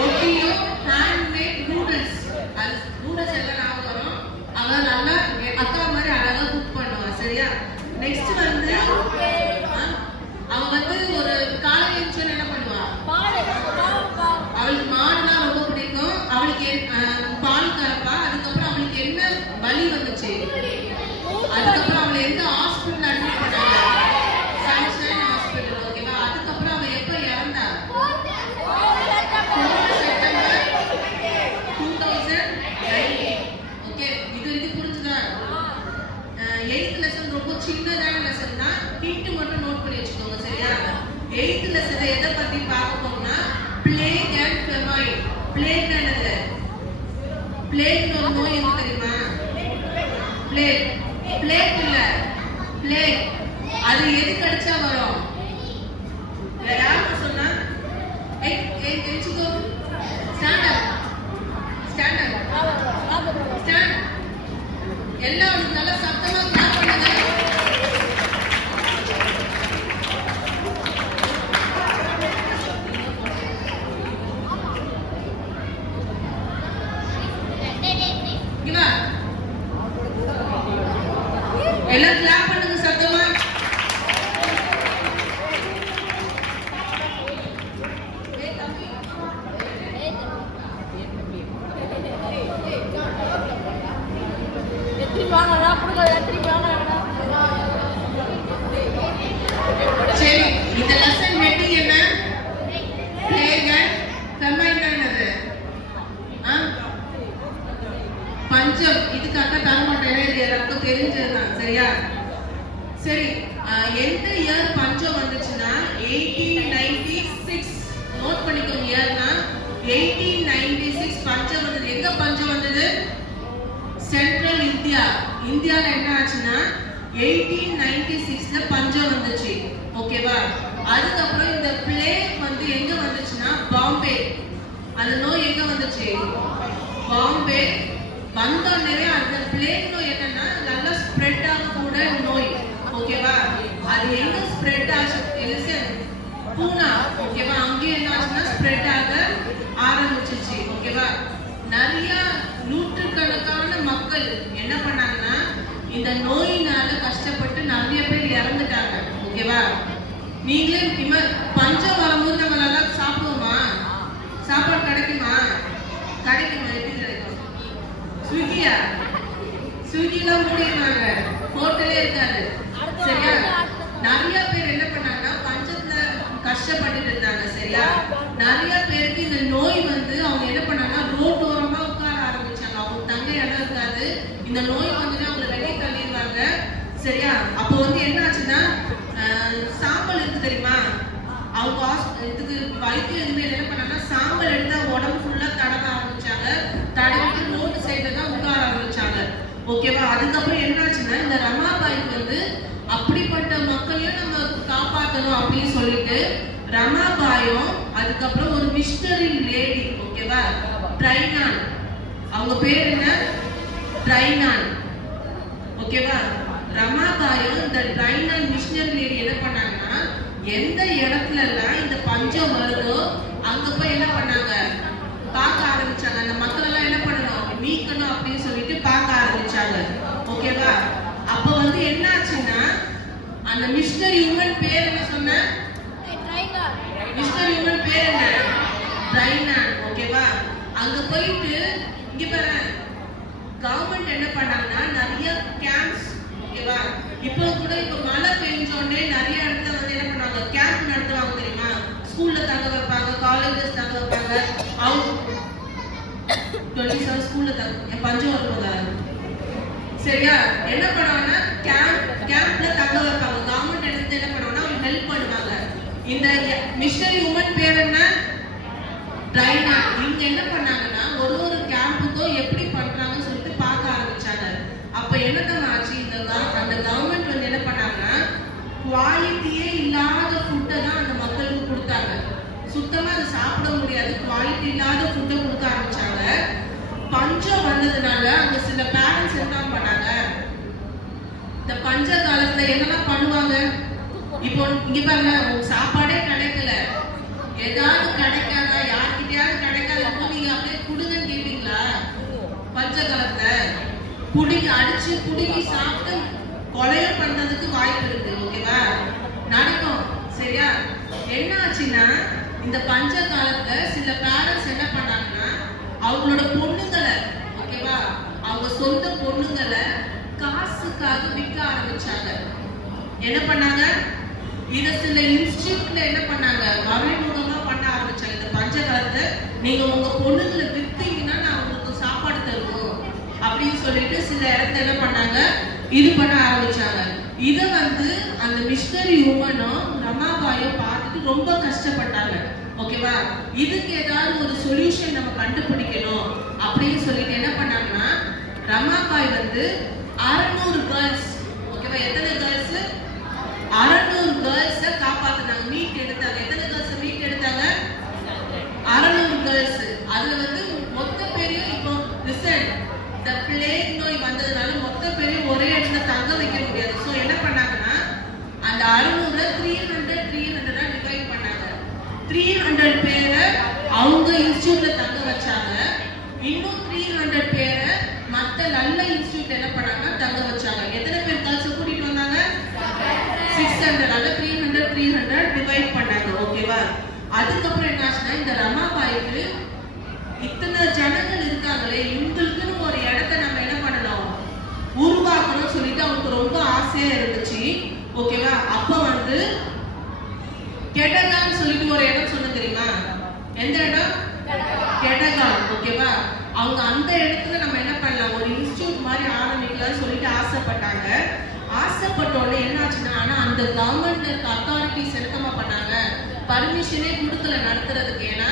ரொட்டியும் ஹேண்ட்மேட் நூடுல்ஸ். அது நூடுல்ஸ் எல்லாம் ஞாபகம் வரும். அவ நல்லா அக்கா மாதிரி அழகா குக் பண்ணுவா, சரியா? நெக்ஸ்ட் வந்து அவ வந்து ஒரு காலையில எழுந்து என்ன பண்ணுவா? அவளுக்கு மாடுனா ரொம்ப பிடிக்கும். அவளுக்கு பால் கறப்பா. அதுக்கப்புறம் அவளுக்கு என்ன வலி வந்துச்சு? அதுக்கப்புறம் அவளை எந்த ஹாஸ்பிட்டல் அட்மிட் பண்ணாங்க? சன்ஷைன் ஹாஸ்பிட்டல், ஓகேவா? அதுக்கப்புறம் அவ எப்ப இறந்தா? September 2019, okay? இது புரிஞ்சுதா? 8th லெசன் ரொம்ப சின்னதான லெசன் தான். ஹிண்ட் மட்டும் நோட் பண்ணி வச்சுக்கோங்க, சரியா? 8th லெசன் எதை பத்தி பார்க்க போறோம்னா பிளேக் அண்ட் ஃபெமைன். பிளேக் என்னது? பிளேக் ஒரு நோய் எது தெரியுமா? பிளேக் இல்ல, பிளேக். அது எது கடிச்சா வரும்? யாருக்கு சொன்னா? எல்லாம் நல்லா சத்தமா கிளாப் பண்ணுங்க. 1896 நோட் பண்ணிக்கோங்க. இயர்னா 1896 பஞ்சம் வந்தது. எங்க பஞ்சம் வந்தது? Central India. இந்தியால என்ன ஆச்சுன்னா 1896ல பஞ்சம் வந்துச்சு. ஓகேவா? அதுக்கப்புறம் இந்த பிளேக் வந்து எங்க வந்துச்சுன்னா பாம்பே. அந்த நோய் எங்க வந்துச்சு? பாம்பே. வந்தோடனே அந்த பிளேக் நோய் என்னன்னா நல்லா ஸ்ப்ரெட் ஆகக்கூட நோய். ஓகேவா? அது எங்க ஸ்ப்ரெட் ஆச்சு? பூனா. ஓகேவா? அங்கே என்ன ஆச்சுன்னா ஸ்ப்ரெட் ஆக ஆரம்பிச்சிச்சு. ஓகேவா? நிறைய நூற்றுக்கணக்கான மக்கள் என்ன பண்ணாங்கன்னா இந்த நோயினால கஷ்டப்பட்டு நிறைய பேர் இறந்துட்டாங்க. ஓகேவா? நீங்களே பஞ்சம் வரும்போது நம்ம நல்லா சாப்பிடுவோமா? சாப்பாடு கிடைக்குமா? கிடைக்குமா? எப்படி கிடைக்கும்? ஸ்விக்கியா? ஸ்விக்கிலாம் மூடிடுவாங்க, ஹோட்டலே இருக்காது. சரியா? நிறைய பேர் என்ன பண்ணாங்கன்னா பஞ்சத்துல கஷ்டப்பட்டு இருந்தாங்க. சரியா? நிறைய பேருக்கு இந்த நோய் வந்து அவங்க என்ன பண்ணாங்கன்னா ரோட்டோரமா உட்கார ஆரம்பிச்சாங்க. அவங்க தங்க இடம் இருக்காது. இந்த நோய் வந்துட்டு அவங்க வெளியே தள்ளிடுவாங்க. சரியா? அப்போ வந்து என்ன ஆச்சுன்னா சாம்பல் இருக்கு தெரியுமா? அவங்க இதுக்கு வைத்தியம் எதுவுமே என்ன பண்ணாங்கன்னா சாம்பல் எடுத்தா உடம்பு ஃபுல்லா தடவ ஆரம்பிச்சாங்க. தடவிட்டு ரோடு சைட்ல தான் உட்கார ஆரம்பிச்சாங்க. ஓகேவா? அதுக்கப்புறம் என்ன ஆச்சுன்னா இந்த ரமாபாய்க்கு வந்து அப்படிப்பட்ட மக்களையும் நம்ம காப்பாற்றணும் அப்படின்னு சொல்லிட்டு ரமாபாயும் அதுக்கப்புறம் ஒரு மிஷனரி லேடி. ஓகேவா? ட்ரைனான். அவங்க பேர் என்ன? ட்ரைனான். ஓகேவா? ரமாபாயும் இந்த ட்ரைனான் மிஷனரி லேடி என்ன பண்ணாங்கன்னா எந்த இடத்துல எல்லாம் இந்த பஞ்சம் வருதோ அங்க போய் என்ன பண்ணாங்க? பார்க்க ஆரம்பிச்சாங்க. அந்த மக்கள் எல்லாம் என்ன பண்ணணும்? நீக்கணும் அப்படின்னு சொல்லிட்டு பார்க்க ஆரம்பிச்சாங்க. ஓகேவா? அப்ப வந்து என்ன ஆச்சுன்னா அந்த மிஷனரி உமன் பேர் என்ன சொன்ன? மிஷனரி உமன் பேர் என்ன? ட்ரைனான். ஓகேவா? அங்க போயிட்டு இங்க பாரு, கவர்மெண்ட் என்ன பண்ணாங்கன்னா நிறைய கேம்ப்ஸ். ஓகேவா? இப்போ கூட இப்போ மழை பெஞ்சோடனே நிறைய இடத்துல வந்து என்ன பண்ணுவாங்க? கேம்ப் நடத்துவாங்க தெரியுமா? ஸ்கூல்ல தங்க வைப்பாங்க, காலேஜஸ் தங்க வைப்பாங்க. அவங்க 27 ஸ்கூல்ல தங்க பஞ்சம் வரும்போது சரியா என்ன பண்ணுவாங்கன்னா கேம்ப்ல தங்க வைப்பாங்க. கவர்மெண்ட் எடுத்து என்ன பண்ணுவாங்கன்னா அவங்க ஹெல்ப் பண்ணுவாங்க. இந்த மிஷனரி உமன் பேர் என்ன? ட்ரைனா. இவங்க என்ன பண்ணாங்கன்னா ஒரு கேம்புக்கும் எப்படி பண்றாங்கன்னு சொல்லிட்டு பார்க்க ஆரம்பிச்சாங்க. அப்ப என்னதான் ஆச்சு? அந்த கவர்மெண்ட் வந்து என்ன பண்ணாங்கன்னா குவாலிட்டியே இல்லாத ஃபுட்டை தான் அந்த மக்களுக்கு கொடுத்தாங்க. சுத்தமா அதை சாப்பிட முடியாது, குவாலிட்டி இல்லாத ஃபுட்டை கொடுக்க ஆரம்பிச்சாங்க. பஞ்சம் வந்ததுனால அங்க சில பேரண்ட்ஸ் என்ன பண்ணாங்க? இந்த பஞ்ச காலத்துல என்னெல்லாம் பண்ணுவாங்க? இப்போ இங்க பாருங்க, சாப்பாடே கிடைக்கல, ஏதாவது கிடைக்காதா, யார்கிட்டயாவது கிடைக்காத நீங்க அப்படியே குடுங்கன்னு கேட்பீங்களா? பஞ்ச காலத்துல புடிங்கி அடிச்சு புடுங்கி சாப்பிட்டு கொலையும் பண்றதுக்கு வாய்ப்பு இருக்கு. ஓகேவா? நடக்கும். சரியா? என்ன ஆச்சுன்னா இந்த பஞ்ச காலத்துல சில பேரண்ட்ஸ் என்ன பண்ணாங்கன்னா அவங்களோட பொண்ணுங்களை, ஓகேவா, அவங்க சொந்த பொண்ணுங்களை காசுக்காக விற்க ஆரம்பிச்சாங்க. என்ன பண்ணாங்க? இத சில இன்ஸ்டிடியூட்ல என்ன பண்ணாங்க? மறைமுகமா பண்ண ஆரம்பிச்சாங்க. இந்த பஞ்ச காலத்துல நீங்க உங்க பொண்ணுங்களை வித்தீங்கன்னா நான் உங்களுக்கு சாப்பாடு தருவோம் அப்படின்னு சொல்லிட்டு சில இடத்துல என்ன பண்ணாங்க? இது பண்ண ஆரம்பிச்சாங்க. இத வந்து அந்த மிஷனரி உமனும் ரமாபாயும் பார்த்துட்டு ரொம்ப கஷ்டப்பட்டாங்க. ஓகேவா? இதுக்கு ஏதாவது ஒரு சொல்யூஷன் நம்ம கண்டுபிடிக்கணும் அப்படின்னு சொல்லிட்டு என்ன பண்ணாங்கன்னா ரமாபாய் வந்து 600 கேர்ள்ஸ், ஓகேவா, எத்தனை கேர்ள்ஸ்? 600 கேர்ள்ஸை காப்பாத்தினாங்க, மீட் எடுத்தாங்க. எத்தனை கேர்ள்ஸ் மீட் எடுத்தாங்க? 600 கேர்ள்ஸ். அதுல வந்து மொத்த பேரையும் இப்போ இந்த பிளேக் நோய் வந்ததுனால மொத்த பேரையும் ஒரே இடத்துல தங்க வைக்க முடியாது. ஸோ என்ன பண்ணாங்கன்னா அந்த 600 300 டிவைட் பண்ணாங்க. 300 பேரை அவங்க இன்ஸ்டியூட்ல தங்க வச்சாங்க. இன்னும் 300 பேரை மற்ற நல்ல இன்ஸ்டியூட் என்ன பண்ணாங்க? தங்க வச்சாங்க. எத்தனை பேர் கேர்ள்ஸ் கூட்டிட்டு வந்தாங்க? 600. அத 300 டிவைட் பண்ணாங்க. ஓகேவா? அதுக்கப்புறம் என்ன ஆச்சுன்னா இந்த ரமாபாய்க்கு இத்தனை ஜனங்கள் இருக்காங்களே, இவங்களுக்குன்னு ஒரு இடத்தை நம்ம என்ன பண்ணணும்? உருவாக்கணும் சொல்லிட்டு அவங்களுக்கு ரொம்ப ஆசையா இருந்துச்சு. ஓகேவா? அப்ப வந்து கெடகான் சொல்லிட்டு ஒரு இடம் சொன்ன தெரியுமா? எந்த இடம்? கெடகான். ஓகேவா? அவங்க அந்த இடத்துல நம்ம என்ன பண்ணலாம்? ஒரு இன்ஸ்டிடியூட் மாதிரி ஆரம்பிக்கலாம் சொல்லிட்டு ஆசைப்பட்டாங்க. ஆசைப்பட்டோன்னு என்னாச்சுன்னா, ஆனா அந்த கவர்மெண்ட்ல இருக்க அத்தாரிட்டிஸ் என்னமா பண்ணாங்க, பர்மிஷனே கொடுக்கல நடத்துறதுக்கு. ஏன்னா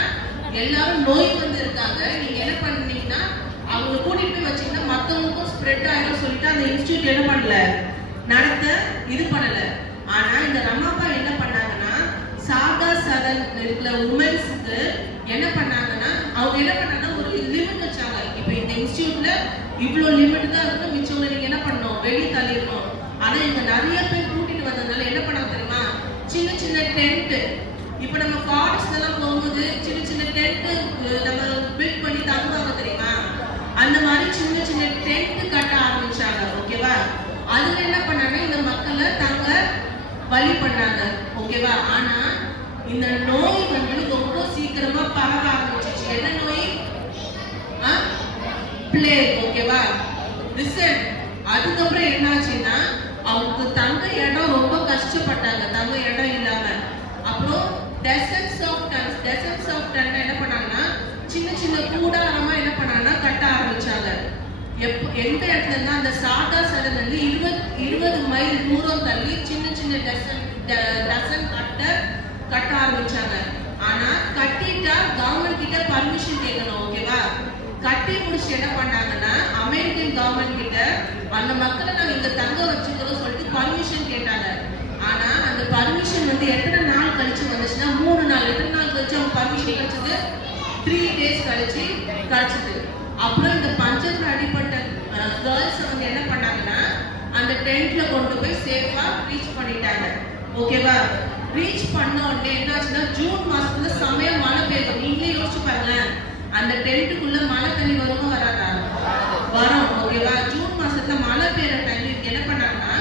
எல்லாரும் நோய் வந்து இருக்காங்க, நீங்க என்ன பண்ணீங்கன்னா அவங்க கூட்டிட்டு போய் வச்சீங்கன்னா மத்தவங்களுக்கும் ஸ்ப்ரெட் ஆயிடும் சொல்லிட்டு அந்த இன்ஸ்டியூட் என்ன பண்ணல, நடத்த இது பண்ணல. ஆனா இந்த ரமாபா என்ன பண்ணாங்கன்னா, சாதா சதன் இருக்கிற உமன்ஸுக்கு என்ன பண்ணாங்கன்னா, அவங்க என்ன பண்ணாங்கன்னா ஒரு லிமிட் வச்சாங்க. இப்போ இந்த இன்ஸ்டியூட்ல இவ்வளோ லிமிட் தான் இருக்கும், மிச்சவங்க நீங்க என்ன பண்ணணும், வெளியே தள்ளிடணும். ஆனா இங்க நிறைய பேர் கூட்டிட்டு வந்ததுனால என்ன பண்ணாங்க தெரியுமா, சின்ன சின்ன டென்ட், இப்போ நம்ம ஃபாரஸ்ட் எல்லாம் போகும்போது சின்ன சின்ன டென்ட் நம்ம பில்ட் பண்ணி தங்குவாங்க தெரியுமா, அந்த மாதிரி சின்ன சின்ன டென்ட் கட்ட ஆரம்பிச்சாங்க. ஓகேவா, அதுல என்ன பண்ணாங்க, இந்த மக்களை தாங்க வழி பண்ணாங்க. ஓகேவா, ஆனா இந்த நோய் வந்து ரொம்ப சீக்கிரமா பரவ ஆரம்பிச்சிச்சு. என்ன நோய்? பிளேக். ஓகேவா, ரிசல்ட். அதுக்கப்புறம் என்னாச்சுன்னா அவங்க தங்க இடம் ரொம்ப கஷ்டப்பட்டாங்க, தங்க இடம் இல்லாம. அப்புறம் டெசர்ட்ஸ் ஆஃப் டன் என்ன பண்ணாங்கன்னா சின்ன சின்ன கூடாரமா என்ன பண்ணாங்கன்னா கட்ட ஆரம்பிச்சாங்க. எந்த இடத்துல இருந்தா அந்த சாதா சடன் வந்து 20 மைல் தூரம் தள்ளி சின்ன சின்ன டசன் கட்ட ஆரம்பிச்சாங்க. ஆனா கட்டிட்டா கவர்மெண்ட் கிட்ட பர்மிஷன் கேட்கணும். ஓகேவா, கட்டி முடிச்சு என்ன பண்ணாங்கன்னா அமெரிக்கன் கவர்மெண்ட் கிட்ட அந்த மக்களை நாங்க இங்க தங்க வச்சுக்கிறோம் சொல்லிட்டு பர்மிஷன் கேட்டாங்க. ஆனா அந்த பர்மிஷன் வந்து எத்தனை நாள் கழிச்சு வந்துச்சுன்னா 3 நாள். எத்தனை நாள் கழிச்சு அவங்க பர்மிஷன் கிடைச்சது? 3 டேஸ் கழிச்சு கிடைச்சது. அப்புறம் இந்த பஞ்சத்துல அடிப்பட்ட கேர்ள்ஸ் வந்து என்ன பண்ணாங்கன்னா அந்த டென்ட்ல கொண்டு போய் சேஃபா ரீச் பண்ணிட்டாங்க. ஓகேவா, ரீச் பண்ண உடனே என்னாச்சுன்னா ஜூன் மாசத்துல செமைய மழை பெய்யும். நீங்களே யோசிச்சு பாருங்களேன், அந்த டென்ட்டுக்குள்ள மழை தண்ணி வருமா வராதா? வரும். ஓகேவா, ஜூன் மாசத்துல மழை பெய்யுற டைம் என்ன பண்ணாங்கன்னா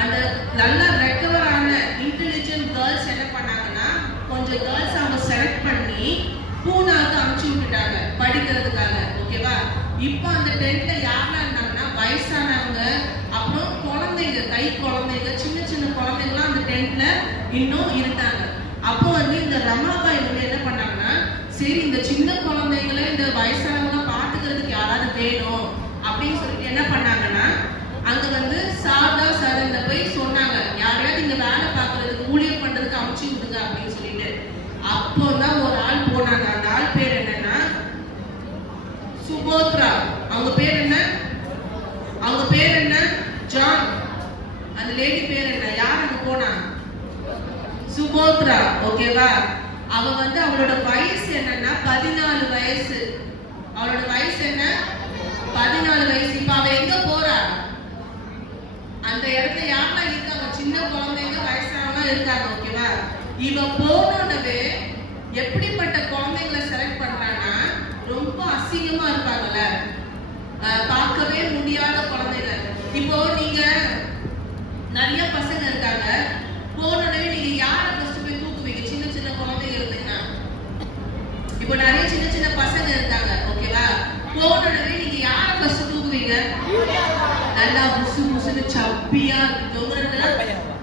அந்த நல்லா ரெக்கவர் ஆன இன்டெலிஜென்ட் கேர்ள்ஸ் என்ன பண்ணாங்கன்னா கொஞ்சம் கேர்ள்ஸ் அவங்க செலக்ட் பண்ணி பூனாவுக்கு அனுப்பிச்சு விட்டுட்டாங்க படிக்கிறதுக்காக. ஓகேவா, இப்போ அந்த டென்ட்ல யாரெல்லாம் இருந்தாங்கன்னா வயசானவங்க, அப்புறம் குழந்தைங்க, கை குழந்தைங்க, சின்ன சின்ன குழந்தைங்களாம் அந்த டென்ட்ல இன்னும் இருந்தாங்க. அப்போ வந்து இந்த ரமாபாய் வந்து என்ன பண்ணாங்கன்னா, சரி இந்த சின்ன குழந்தைங்களை இந்த வயசானவங்க பாத்துக்கிறதுக்கு யாராவது வேணும் அப்படின்னு சொல்லிட்டு என்ன பண்ணாங்கன்னா அங்க வந்து சாதா சடன்ல போய் சொன்னாங்க, யாரையாவது இங்க வேலை பார்க்கறதுக்கு ஊழியம் பண்றதுக்கு அனுப்பிச்சு விடுங்க அப்படின்னு சொல்லிட்டு. அப்போதான் ஒரு ஆள் போனாங்க. அந்த ஆள் பேர் என்னன்னா சுபோத்ரா. அவங்க பேர் என்ன? அவங்க பேர் என்ன? ஜான். அந்த லேடி பேர் என்ன? யார் அங்க போனா? சுபோத்ரா. ஓகேவா, அவ வந்து அவளோட வயசு என்னன்னா 14 வயசு. அவளோட வயசு என்ன? 14 வயசு. இப்ப அவ எங்க போறா? அந்த இடத்துல யாரெல்லாம் இருக்காங்க? சின்ன குழந்தைங்க, வயசானவங்க இருக்காங்க. ஓகேவா, இவ போனோடவே எப்படிப்பட்ட குழந்தைங்களை செலக்ட் பண்றான்னா ரொம்ப அசிங்கமா இருப்பாங்கல்ல, பார்க்கவே முடியாத குழந்தைங்க. இப்போ நீங்க நிறைய பசங்க இருக்காங்க, போனோடவே நீங்க யாரை ஃபர்ஸ்ட் போய் தூக்குவீங்க? சின்ன சின்ன குழந்தைங்க இருந்தீங்கன்னா இப்போ நிறைய சின்ன சின்ன பசங்க இருக்காங்க. ஓகேவா, போனோடவே நீங்க யாரை ஃபர்ஸ்ட் தூக்குவீங்க? நல்லா புசு புசுன்னு சப்பியா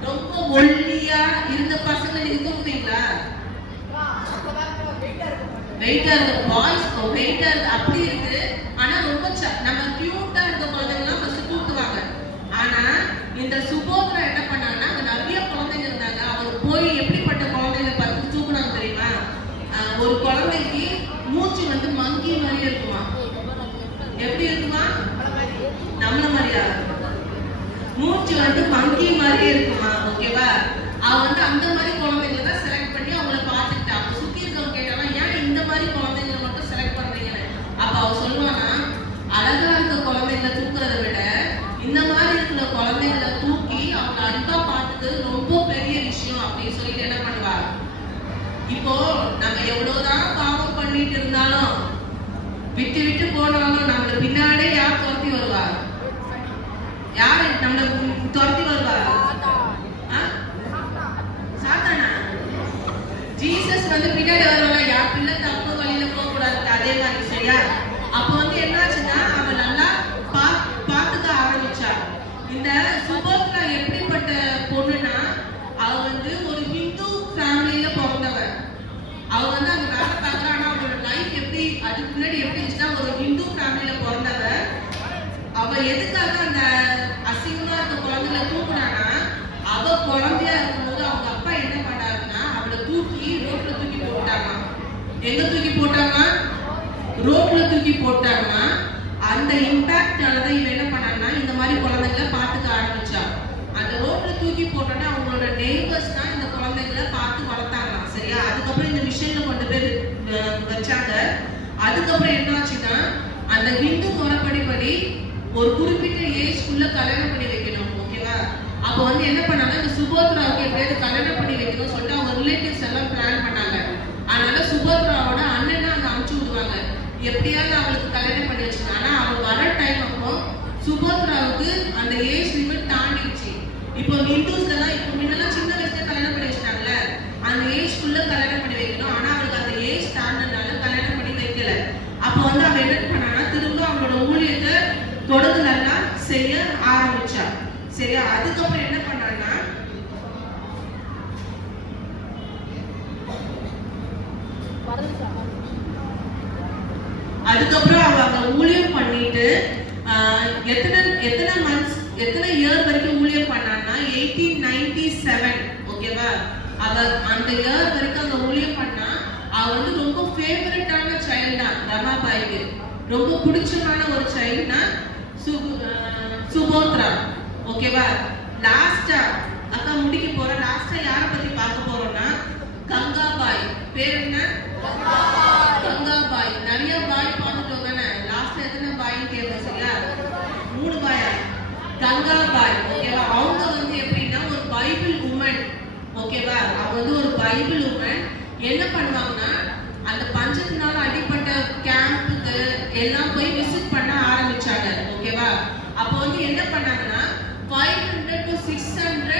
ரொம்ப ஒல்லியா இருந்த பசங்க நீங்க தூக்குவீங்களா? வெயிட்டா இருக்க பாய்ஸ் வெயிட்டா இருக்கு அப்படி இருக்கு. ஆனா ரொம்ப நம்ம கியூட்டா இருக்க குழந்தைங்கலாம் ஃபர்ஸ்ட் தூக்குவாங்க. ஆனா இந்த சுபோத்ரா என்ன பண்ணாங்கன்னா அங்க நிறைய குழந்தைங்க இருந்தாங்க. அவங்க போய் எப்படிப்பட்ட குழந்தைங்க பார்த்து தூக்குனாங்க தெரியுமா? ஒரு குழந்தைக்கு மூச்சு வந்து மங்கி மாதிரி இருக்குமா. எப்படி இருக்குமா? நம்மள மாதிரியா? மூச்சு வந்து மங்கி மாதிரி இருக்குமா. ஓகேவா, அவ வந்து அந்த மாதிரி குழந்தைங்களை தான் செலக்ட் பண்ணி அவங்கள பார்த்துக்கிட்டா. அவங்க சுத்தி இருக்கவங்க கேட்டாலும் ஏன் இந்த மாதிரி குழந்தைங்களை மட்டும் செலக்ட் பண்றீங்கன்னு. அப்ப அவ சொல்லுவானா, அழகா இருக்க குழந்தைங்களை தூக்குறதை விட இந்த மாதிரி இருக்கிற குழந்தைங்களை தூக்கி அவங்க அன்பா பார்த்துக்கிறது ரொம்ப பெரிய விஷயம் அப்படின்னு சொல்லிட்டு என்ன பண்ணுவா. இப்போ நம்ம எவ்வளவுதான் பாவம் பண்ணிட்டு இருந்தாலும் விட்டு விட்டு போனாலும் நம்மள பின்னாடியே யார் துரத்தி வருவா? யாரு நம்மள துரத்தி வருவா? சாத்தானா? ஜீசஸ் வந்து பின்னாடி வருவாங்க. யார் பிள்ளை தப்பு வழியில போக கூடாது. அதே மாதிரி சரியா? அப்ப வந்து என்னாச்சுன்னா அவ நல்லா பாத்துக்க ஆரம்பிச்சா. இந்த சுபோத்ரா எப்படிப்பட்ட பொண்ணுனா, அவ வந்து ஒரு ஹிந்து ஃபேமிலியில பிறந்தவ. அவ வந்து அங்க வேலை பார்க்கறா. ஆனா அவளோட லைஃப் எப்படி அதுக்கு முன்னாடி எப்படி இருந்துச்சுன்னா ஒரு ஹிந்து ஃபேமிலியில பிறந்தவ. அவ எதுக்காக அந்த அசிங்கமா இருக்க குழந்தைகளை எங்க தூக்கி போட்டாங்கன்னா ரோட்ல தூக்கி போட்டாங்கன்னா அந்த இம்பாக்டால தான் இவன் என்ன பண்ணான்னா இந்த மாதிரி குழந்தைகளை பார்த்துக்க ஆரம்பிச்சா. அந்த ரோட்ல தூக்கி போட்டோன்னே அவங்களோட நெய்பர்ஸ் தான் இந்த குழந்தைகளை பார்த்து வளர்த்தாங்களாம். சரியா? அதுக்கப்புறம் இந்த மிஷன்ல கொண்டு போய் வச்சாங்க. அதுக்கப்புறம் என்ன ஆச்சுன்னா அந்த ஹிந்து முறைப்படி ஒரு குறிப்பிட்ட ஏஜ்க்குள்ள கல்யாணம் பண்ணி வைக்கணும். ஓகேவா? அப்போ வந்து என்ன பண்ணாங்க, இந்த சுபோத்ராவுக்கு எப்படியாவது கல்யாணம் பண்ணி வைக்கணும்னு சொல்லிட்டு அவங்க ரிலேட்டிவ்ஸ் எல்லாம் பிளான் பண்ணாங்க. அதனால சுபோத்ராவோட அண்ணனை அங்க அனுப்பிச்சு விடுவாங்க, எப்படியாவது அவளுக்கு கல்யாணம் பண்ணி வச்சுங்க. ஆனா அவ வர டைம் அப்போ சுபோத்ராவுக்கு அந்த ஏஜ் லிமிட் தாண்டிடுச்சு. இப்போ ஹிந்துஸ் எல்லாம் இப்போ முன்னெல்லாம் சின்ன வயசுல கல்யாணம் பண்ணி வச்சிட்டாங்கல்ல, அந்த ஏஜ்க்குள்ள கல்யாணம் பண்ணி வைக்கணும். ஆனா அவளுக்கு அந்த ஏஜ் தாண்டினால கல்யாணம் பண்ணி வைக்கல. அப்போ வந்து அவ என்ன பண்ணானா திரும்ப அவங்களோட ஊழியத்தை தொடர்ந்து நல்லா செய்ய ஆரம்பிச்சா. சரியா? அதுக்கப்புறம் என்ன பண்ணான்னா அதுக்கப்புறம் அவ அங்க ஊழியம் பண்ணிட்டு எத்தனை மந்த்ஸ் எத்தனை இயர் வரைக்கும் ஊழியம் பண்ணான்னா 1897. ஓகேவா? அவ அந்த இயர் வரைக்கும் அங்க ஊழியம் பண்ணா. அவ வந்து ரொம்ப ஃபேவரட்டான சைல்டா ரமாபாய்க்கு. ரொம்ப பிடிச்சமான ஒரு சைல்ட்னா சுபோத்ரா. ஓகேவா? லாஸ்டா அக்கா முடிக்க போற லாஸ்டா யார பத்தி பார்க்க போறோம்னா கங்காபாய். பேர் என்ன? கங்காபாய். நிறைய பாய் பார்த்துட்டோம் தானே. லாஸ்ட்ல எத்தனை பாய்னு கேட்பேன். சரியா? 3 பாயா? கங்காபாய். ஓகேவா? அவங்க வந்து எப்படின்னா ஒரு பைபிள் உமன். ஓகேவா? அவங்க வந்து ஒரு பைபிள் உமன். என்ன பண்ணுவாங்கன்னா அந்த பஞ்சத்தினால அடிப்பட்ட கேம்புக்கு எல்லாம் போய் விசிட் பண்ண ஆரம்பிச்சாங்க. ஓகேவா? அப்போ வந்து என்ன பண்ணாங்கன்னா 500 to 600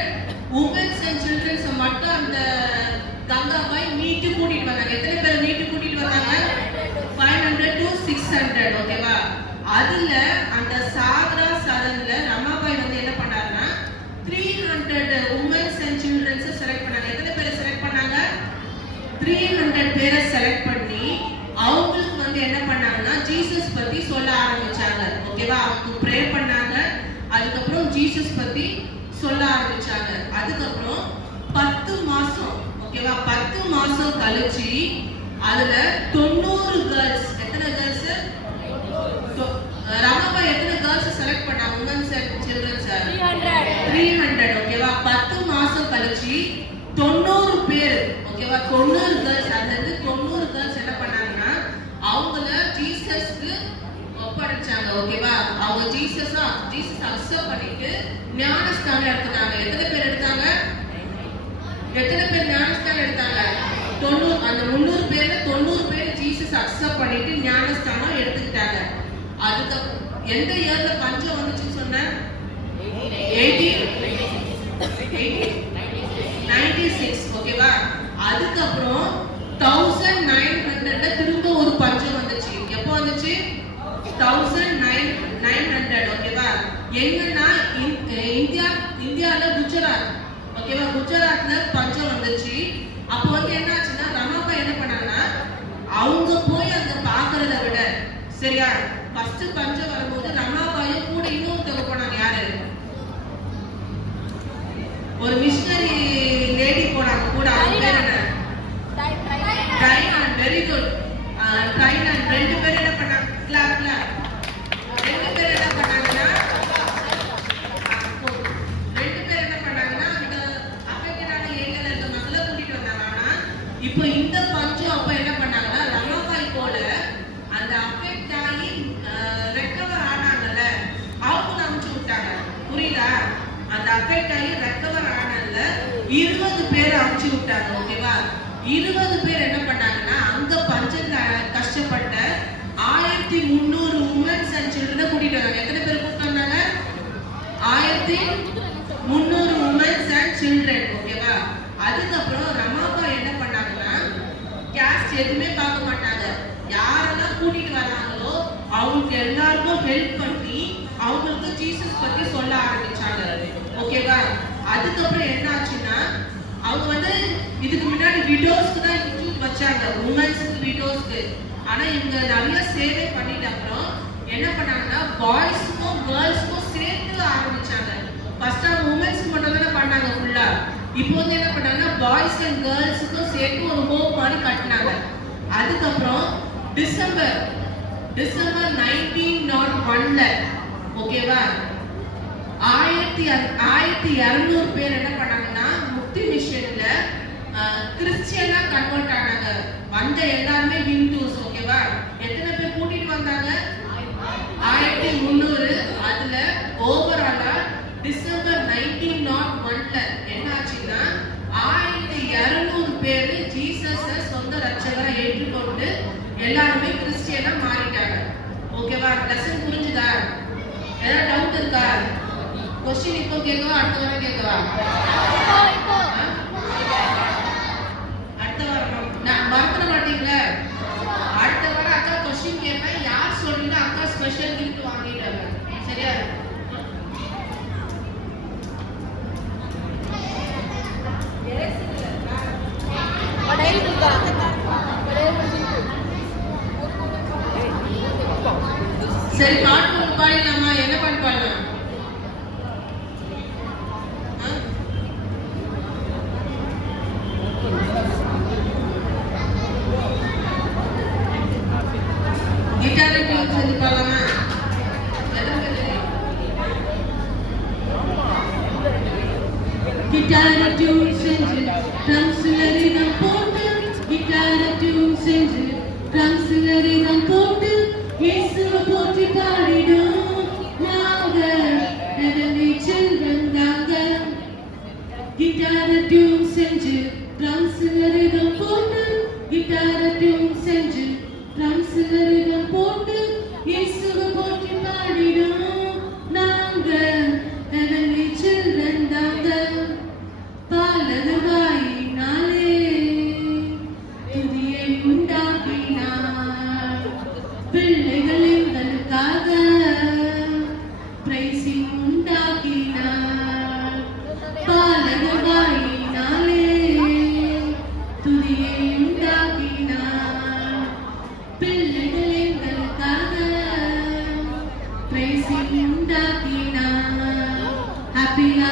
women's and children's மட்டும் அந்த கங்காபாய் மீட்டு கூட்டிட்டு வந்தாங்க. எத்தனை பேர் மீட்டு கூட்டிட்டு வந்தாங்க? 500 to 600. ஓகேவா? அதுல அந்த சாகரா சதன்ல ரமாபாய் வந்து என்ன பண்ணாருன்னா 300 women's and children's செலக்ட் பண்ணாங்க. எத்தனை பேர் செலக்ட் பண்ணாங்க? 300 பேரை செலக்ட் பண்ணி அவங்களுக்கு வந்து என்ன பண்ணாங்கன்னா ஜீசஸ் பத்தி சொல்ல ஆரம்பிச்சாங்க. ஓகேவா? அவங்க ப்ரே பண்ணாங்க. அதுக்கப்புறம் ஜீசஸ் பத்தி சொல்ல ஆரம்பிச்சாங்க. அதுக்கப்புறம் 10 மாசம். ஓகேவா? 10 மாசம் கழிச்சு அதுல 90 கேர்ள்ஸ். எத்தனை கேர்ள்ஸ்? ரமாபாய் எத்தனை கேர்ள்ஸ் செலக்ட் பண்ணாங்க? Womens and childrens 300. ஓகேவா? 10 மாசம் கழிச்சு 90 பேர். ஓகேவா? 90 கேர்ள்ஸ். அதுல இருந்து 90 கேர்ள்ஸ் என்ன பண்ணாங்கன்னா அவங்கள ஜீசஸ்க்கு ஒப்படைச்சாங்க. ஓகேவா? அவங்க ஜீசஸ் அக்செப்ட் பண்ணிட்டு ஞானஸ்தானம் எடுத்தாங்க. எத்தனை பேர் எடுத்தாங்க? எத்தனை பேர் ஞானஸ்தானம் எடுத்தாங்க? 90. அந்த 300 பேர்ல 90 பேர் ஜீசஸ் அக்செப்ட் பண்ணிட்டு ஞானஸ்தானம் எடுத்துக்கிட்டாங்க. அதுக்கு எந்த இயர்ல பஞ்சம் வந்துச்சுன்னு சொன்ன? 1896. ஓகேவா? அதுக்கப்புறம் 1900 திரும்ப ஒரு பஞ்சம் வந்துச்சு. எப்போ வந்துச்சு? 1900. ஓகேவா? எங்கன்னா இந்தியால குஜராத். ஓகேவா? குஜராத்ல பஞ்சம் வந்துச்சு. அப்போ வந்து என்ன ஆச்சுன்னா ரமாபாய் என்ன பண்ணாங்கன்னா அவங்க போய் அங்க பாக்குறத விட, சரியா, ஃபர்ஸ்ட் பஞ்சம் வரும்போது ரமாபாயும் கூட இன்னொருத்தவங்க போனாங்க. யாரு? ஒரு மிஷனரி லேடி போனாங்க கூட. அவங்க பேர் என்ன? ட்ரைனான். Very good. ட்ரைனான். 2 பேர் என்ன பண்ணாங்க? Clap clap. 2 பேர் என்ன பண்ணாங்கன்னா 2 பேர் என்ன பண்ணாங்கன்னா அந்த அஃபெக்டடான ஏரியால இருந்தவங்கள கூட்டிட்டு வந்தாங்க. ஆனா இப்போ இந்த பஞ்சம் அப்ப என்ன பண்ணாங்கன்னா ரமாபாய் போல அந்த அஃபெக்ட் ஆகி ரெக்கவர் ஆனாங்கல்ல அவங்க அனுப்பிச்சு விட்டாங்க. புரியுதா? அந்த அஃபெக்ட் ஆகி ரெக்கவர் ஆனதுல 20 பேர் அனுப்பிச்சு விட்டாங்க. ஓகேவா? 20 பேர் என்ன பண்ணாங்கன்னா அங்க பஞ்சத்துல கஷ்டப்பட்ட 1300 உமன்ஸ் அண்ட் சில்ட்ரனை கூட்டிட்டு வந்தாங்க. எத்தனை பேர் கூட்டிட்டு வந்தாங்க? 1300 உமன்ஸ் அண்ட் சில்ட்ரன். ஓகேவா? அதுக்கப்புறம் ரமாபாய் என்ன பண்ணாங்கன்னா கேஸ்ட் எதுவுமே பார்க்க மாட்டாங்க. யாரெல்லாம் கூட்டிட்டு வராங்களோ அவங்களுக்கு எல்லாருக்கும் ஹெல்ப் பண்ணி அவங்களுக்கு ஜீசஸ் பத்தி சொல்ல ஆரம்பிச்சாங்க. ஓகேவா? அதுக்கப்புறம் என்ன ஆச்சுன்னா அவங்க வந்து இதுக்கு முன்னாடி விடோஸ்க்கு தான் இன்ஸ்டிடியூட் வச்சாங்க, உமன்ஸ்க்கு விடோஸ்க்கு. ஆனா இவங்க நிறைய சேவை பண்ணிட்ட அப்புறம் என்ன பண்ணாங்கன்னா பாய்ஸ்க்கும் கேர்ள்ஸ்க்கும் சேர்த்து ஆரம்பிச்சாங்க. ஃபர்ஸ்ட் அவங்க உமன்ஸ்க்கு மட்டும் தானே பண்ணாங்க ஃபுல்லா. இப்போ வந்து என்ன பண்ணாங்கன்னா பாய்ஸ் அண்ட் கேர்ள்ஸுக்கும் சேர்த்து ஒரு ஹோம் மாதிரி கட்டினாங்க. அதுக்கப்புறம் டிசம்பர் 1901ல ஓகேவா 1200 பேர் என்ன பண்ணாங்கன்னா முக்தி மிஷன்ல கிறிஸ்டியனா கன்வெர்ட் ஆனாங்க. வந்த எல்லாருமே ஹிந்துஸ் ஓகேவா. எத்தனை பேர் கூட்டிட்டு வந்தாங்க? 1300. அதுல ஓவராலா டிசம்பர் 1901ல என்ன ஆச்சுன்னா 1200 பேர் ஜீசஸ சொந்த ரட்சகரா ஏற்றுக்கொண்டு எல்லாருமே கிறிஸ்டியனா மாறிட்டாங்க. ஓகேவா? லெசன் புரிஞ்சுதா? ஏதாவது டவுட் இருக்கா? क्वेश्चन இப்போ கேட்கவா அடுத்த வாரம் கேட்கவா? அடுத்த வாரம் நான் மறந்துட மாட்டீங்களா? அடுத்த வாரம் அக்கா क्वेश्चन கேட்பேன். யார் சொல்றீங்க அக்கா ஸ்பெஷல் கிஃப்ட் வாங்கிட்டாங்க. சரியா? சரி பாட்டு ஒன்று பாடிடலாமா? என்ன பாட்டு பாடலாம்? கிட்டார் டியூன் செஞ்சு பாடலாமா? கிட்டார் டியூன் செஞ்சு ட்ரம்ஸ்ல ரிதம் போட்டு கிட்டார் டியூன் செஞ்சு ட்ரம்ஸ்ல ரிதம் போட்டு இயேசுவை போற்றி பாடிடும் நாங்க heavenly children தாங்க. கிட்டார் டியூன் செஞ்சு ட்ரம்ஸ்ல ரிதம் போட்டு கிட்டார் டியூன் செஞ்சு ட்ரம்ஸ்ல ரிதம் போட்டு இயேசுவை போற்றி பாடிடும் நாங்க heavenly children தாங்க. பாலகவாயினாலே துதியை உண்டாக்கினார் பிள்ளைகள் எங்களுக்காக பிரைசிங் உண்டாக்கினார். பாலகவாயினாலே துதியை உண்டாக்கினார் பிள்ளைகள் எங்களுக்காக பிரைசிங் உண்டாக்கினார். ஹாப்பியா